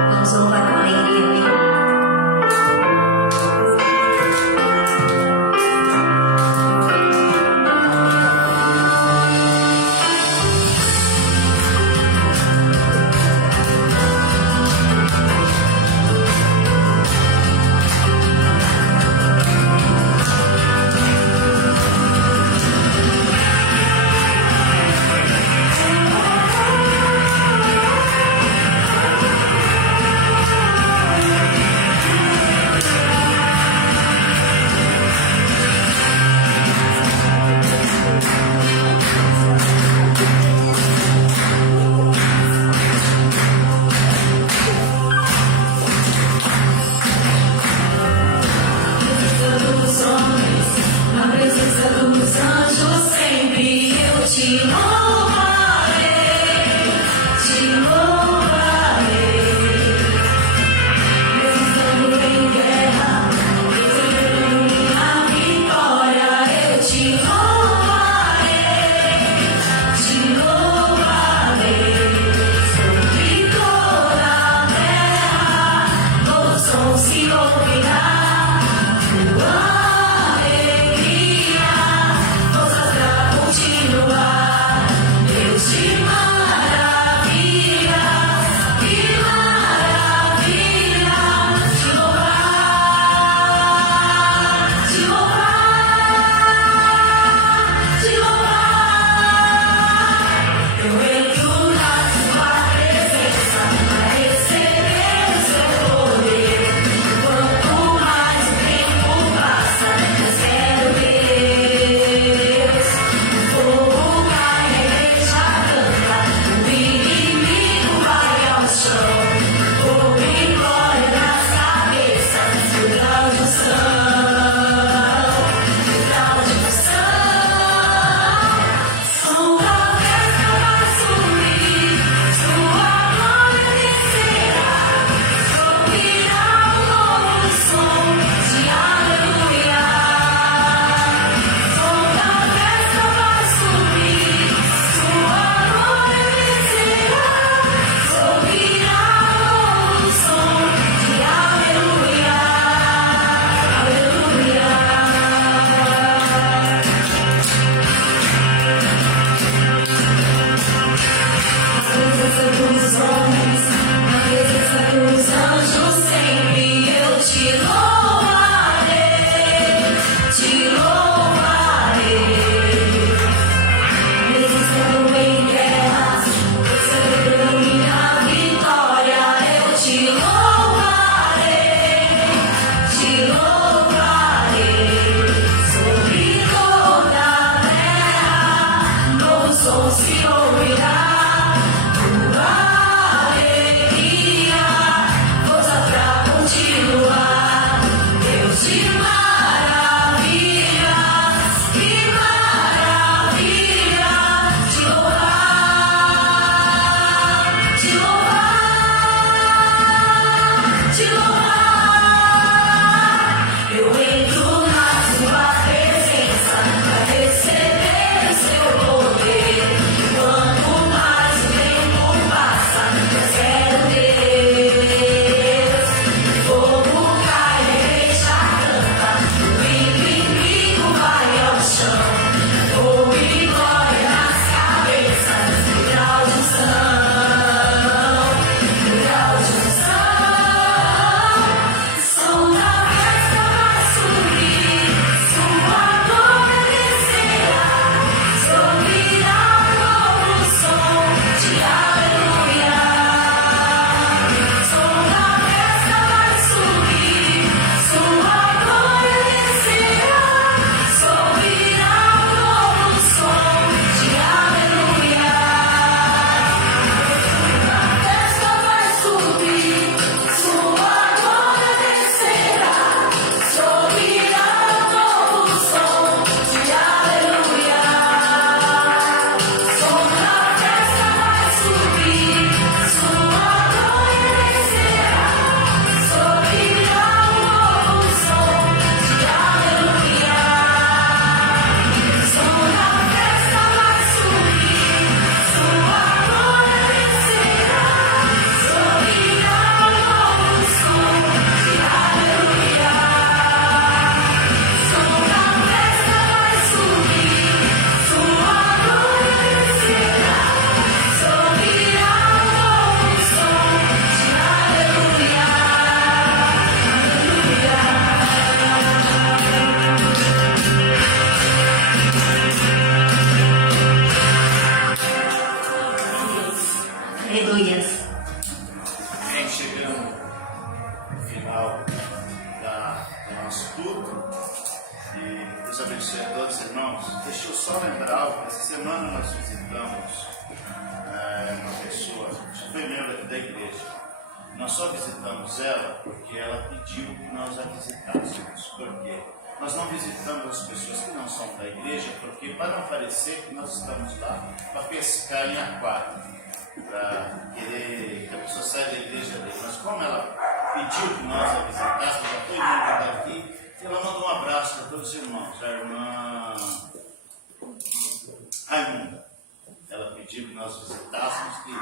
Vamos louvar com alegria, amém? Continuar. E Deus abençoe a todos, irmãos. Deixa eu só lembrar algo. Essa semana nós visitamos uma pessoa que foi membro aqui da igreja. Nós só visitamos ela porque ela pediu que nós a visitássemos. Por quê? Nós não visitamos as pessoas que não são da igreja, porque para não parecer que nós estamos lá para pescar em aquário, para querer que a pessoa saia da igreja dele. Mas como ela pediu que nós a visitássemos, já foi membro daqui, ela mandou um abraço para todos os irmãos. A irmã Raimunda, ela pediu que nós visitássemos, que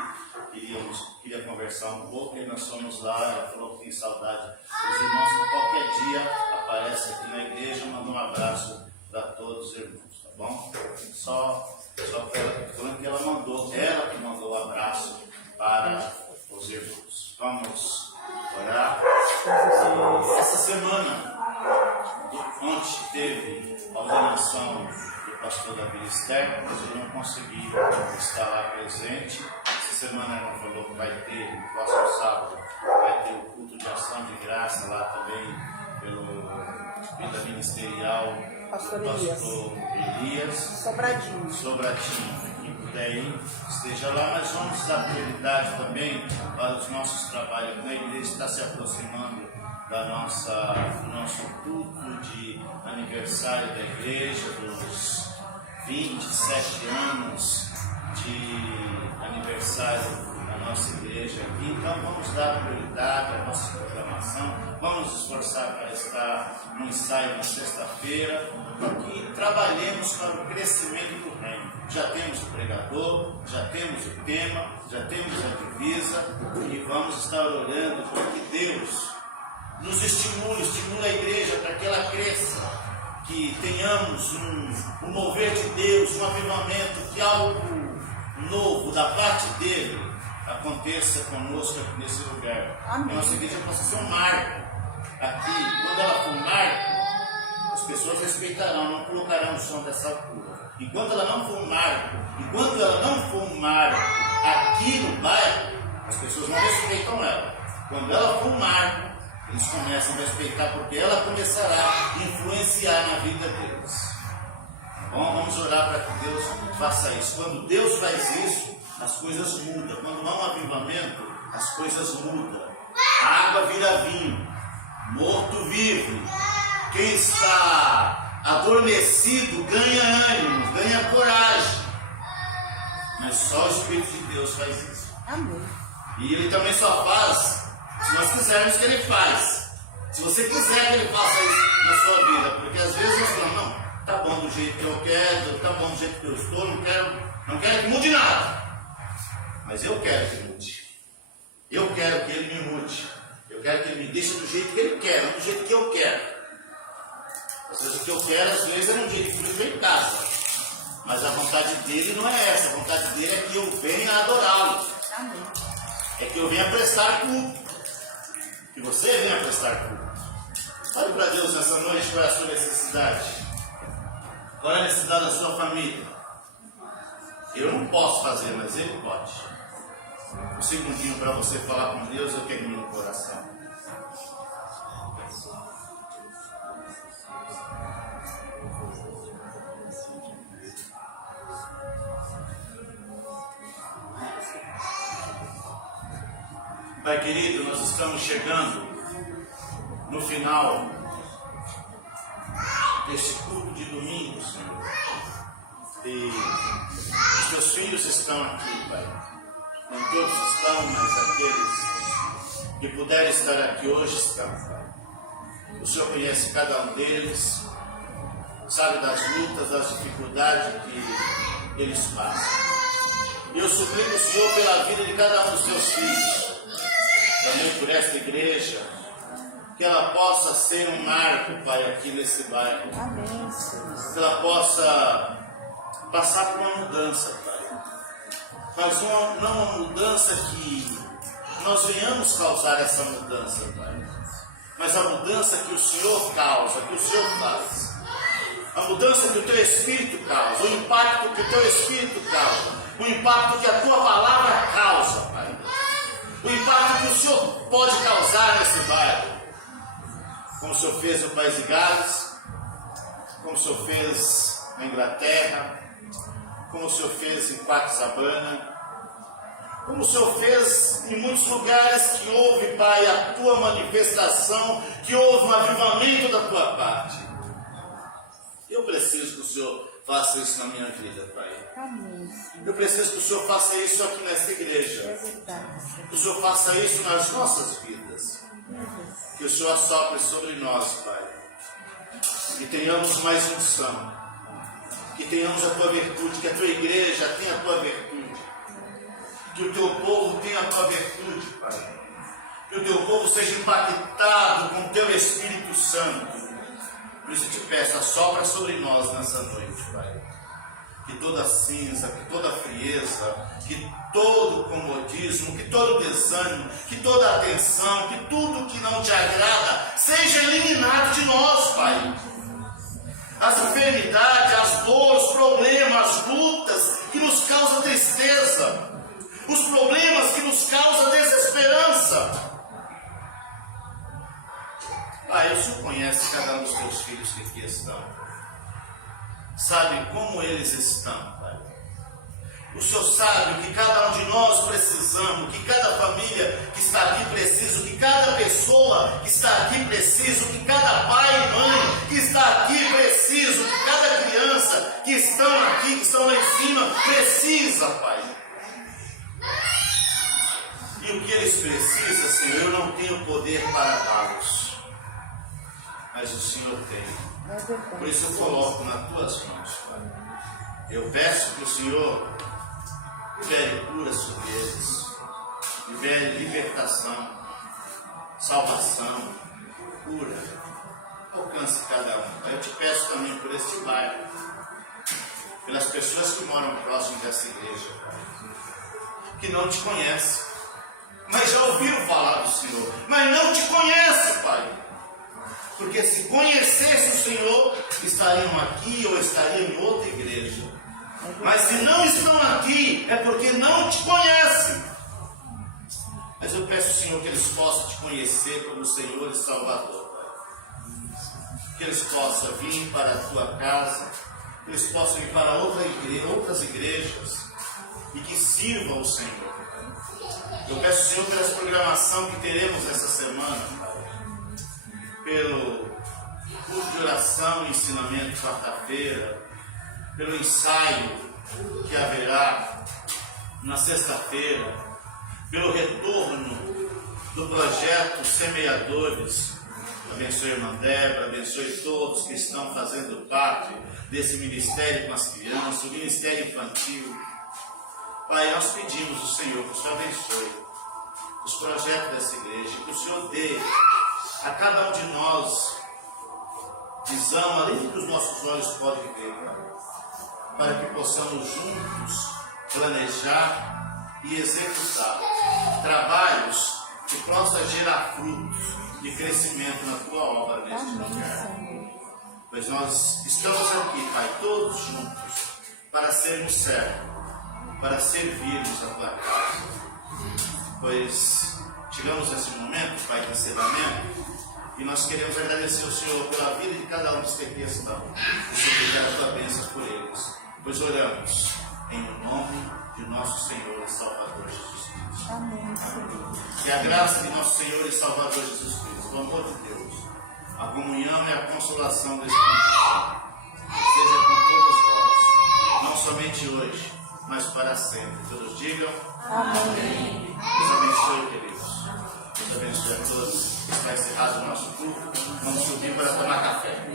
queria conversar um pouco, e nós fomos lá. Ela falou que tem saudade dos irmãos, que qualquer dia aparece aqui na igreja, mandou um abraço para todos os irmãos, tá bom? Só falando que ela que mandou o abraço para os irmãos. Vamos orar. E essa semana, ontem teve a ordenação do pastor Davi Esther, mas eu não consegui estar lá presente. Essa semana ela falou que vai ter, no próximo sábado, vai ter o culto de ação de graça lá também, pela ministerial do pastor Elias Sobradinho. Quem puder ir, esteja lá, mas vamos dar prioridade também para os nossos trabalhos. A igreja está se aproximando do nosso culto de aniversário da igreja, dos 27 anos de aniversário da nossa igreja aqui. Então vamos dar prioridade à nossa programação, vamos nos esforçar para estar no ensaio na sexta-feira, e trabalhemos para o crescimento do reino. Já temos o pregador, já temos o tema, já temos a divisa, e vamos estar orando para que Deus nos estimule a igreja para que ela cresça, que tenhamos um mover de Deus, um avivamento, que algo novo da parte dele aconteça conosco aqui nesse lugar. Amém. A nossa igreja possa ser um marco aqui. Quando ela for um marco, as pessoas respeitarão, não colocarão o som dessa altura. Enquanto ela não for um marco aqui no bairro, as pessoas não respeitam ela. Quando ela for um marco, eles começam a respeitar, porque ela começará a influenciar na vida deles. Bom, vamos orar para que Deus faça isso. Quando Deus faz isso, as coisas mudam. Quando há um avivamento, as coisas mudam. A água vira vinho, morto vive. Quem está adormecido ganha ânimo, ganha coragem. Mas só o Espírito de Deus faz isso. Amém. E Ele também só faz se nós quisermos que Ele faz. Se você quiser que Ele faça isso na sua vida, porque às vezes nós falamos, não, tá bom do jeito que eu quero, tá bom do jeito que eu estou, não quero que mude nada. Mas eu quero que mude. Eu quero que Ele me mude. Eu quero que Ele me deixe do jeito que Ele quer, não do jeito que eu quero. Às vezes o que eu quero, às vezes, é um jeito que eu estou em casa. Mas a vontade dEle não é essa. A vontade dEle é que eu venha adorá-lo. É que eu venha prestar culto. Que você venha prestar culto. Fale para Deus nessa noite qual é a sua necessidade. Qual é a necessidade da sua família? Eu não posso fazer, mas Ele pode. Um segundinho para você falar com Deus, eu termino o coração. Pai querido, nós estamos chegando no final deste culto de domingo, Senhor. E os teus filhos estão aqui, Pai. Nem todos estão, mas aqueles que puderem estar aqui hoje estão, Pai. O Senhor conhece cada um deles, sabe das lutas, das dificuldades que eles passam. E eu suplico o Senhor pela vida de cada um dos teus filhos, também por esta igreja, que ela possa ser um marco, Pai, aqui nesse bairro. Amém, Senhor. Que ela possa passar por uma mudança, Pai. Mas não uma mudança que nós venhamos causar essa mudança, Pai. Mas a mudança que o Senhor causa, que o Senhor faz. A mudança que o Teu Espírito causa, o impacto que o Teu Espírito causa, o impacto que a Tua Palavra causa, Pai. O impacto que o Senhor pode causar nesse bairro. Como o Senhor fez no País de Gales, como o Senhor fez na Inglaterra, como o Senhor fez em Quaxabana, como o Senhor fez em muitos lugares que houve, Pai, a tua manifestação, que houve um avivamento da tua parte. Eu preciso que o Senhor faça isso na minha vida, Pai. Eu preciso que o Senhor faça isso aqui nesta igreja. Que o Senhor faça isso nas nossas vidas. Que o Senhor assopre sobre nós, Pai. Que tenhamos mais unção. Que tenhamos a tua virtude. Que a tua igreja tenha a tua virtude. Que o teu povo tenha a tua virtude, Pai. Que o teu povo seja impactado com o teu Espírito Santo. Por isso eu te peço, assopra sobre nós nessa noite, Pai. Que toda cinza, que toda frieza, que todo comodismo, que todo desânimo, que toda atenção, que tudo que não te agrada, seja eliminado de nós, Pai. As enfermidades, as dores, os problemas, as lutas que nos causam tristeza, os problemas que nos causam desesperança. Pai, o Senhor conhece cada um dos teus filhos que aqui estão. Sabe como eles estão, Pai. O Senhor sabe o que cada um de nós precisamos, o que cada família que está aqui precisa, o que cada pessoa que está aqui precisa, o que cada pai e mãe que está aqui precisa, o que cada criança que estão aqui, que estão lá em cima, precisa, Pai. E o que eles precisam, Senhor, eu não tenho poder para dá-los, mas o Senhor tem. Por isso eu coloco nas tuas mãos, Pai. Eu peço que o Senhor libere cura sobre eles, libere libertação, salvação, cura, alcance cada um. Eu te peço também por este bairro, pelas pessoas que moram próximo dessa igreja, Pai, que não te conhecem, mas já ouviram falar do Senhor, mas não te conhecem, Pai. Porque se conhecesse o Senhor, estariam aqui ou estariam em outra igreja. Mas se não estão aqui, é porque não te conhecem. Mas eu peço, Senhor, que eles possam te conhecer como Senhor e Salvador, Pai. Que eles possam vir para a tua casa, que eles possam ir para outras igrejas e que sirvam o Senhor. Eu peço, Senhor, pela programação que teremos essa semana, Pai. Pelo culto de oração e ensinamento quarta-feira, pelo ensaio que haverá na sexta-feira, pelo retorno do projeto Semeadores. Abençoe a irmã Débora, abençoe todos que estão fazendo parte desse ministério com as crianças, o ministério infantil. Pai, nós pedimos ao Senhor que o Senhor abençoe os projetos dessa igreja, que o Senhor dê a cada um de nós visão além do que os nossos olhos podem ver, para que possamos juntos planejar e executar trabalhos que possam gerar frutos de crescimento na tua obra neste lugar. Pois nós estamos aqui, Pai, todos juntos para sermos servos, para servirmos a tua casa. Pois chegamos nesse momento, Pai, de encerramento, e nós queremos agradecer ao Senhor pela vida de cada um dos que aqui estão e suplicar a tua bênção por eles. Pois oramos em nome de nosso Senhor e Salvador Jesus Cristo. Amém, Senhor. Que a graça de nosso Senhor e Salvador Jesus Cristo, o amor de Deus, a comunhão e a consolação do Espírito Santo seja com todos nós, não somente hoje, mas para sempre. Todos digam amém. Deus abençoe, queridos. Deus abençoe a todos. Está encerrado o nosso culto. Vamos subir para tomar café.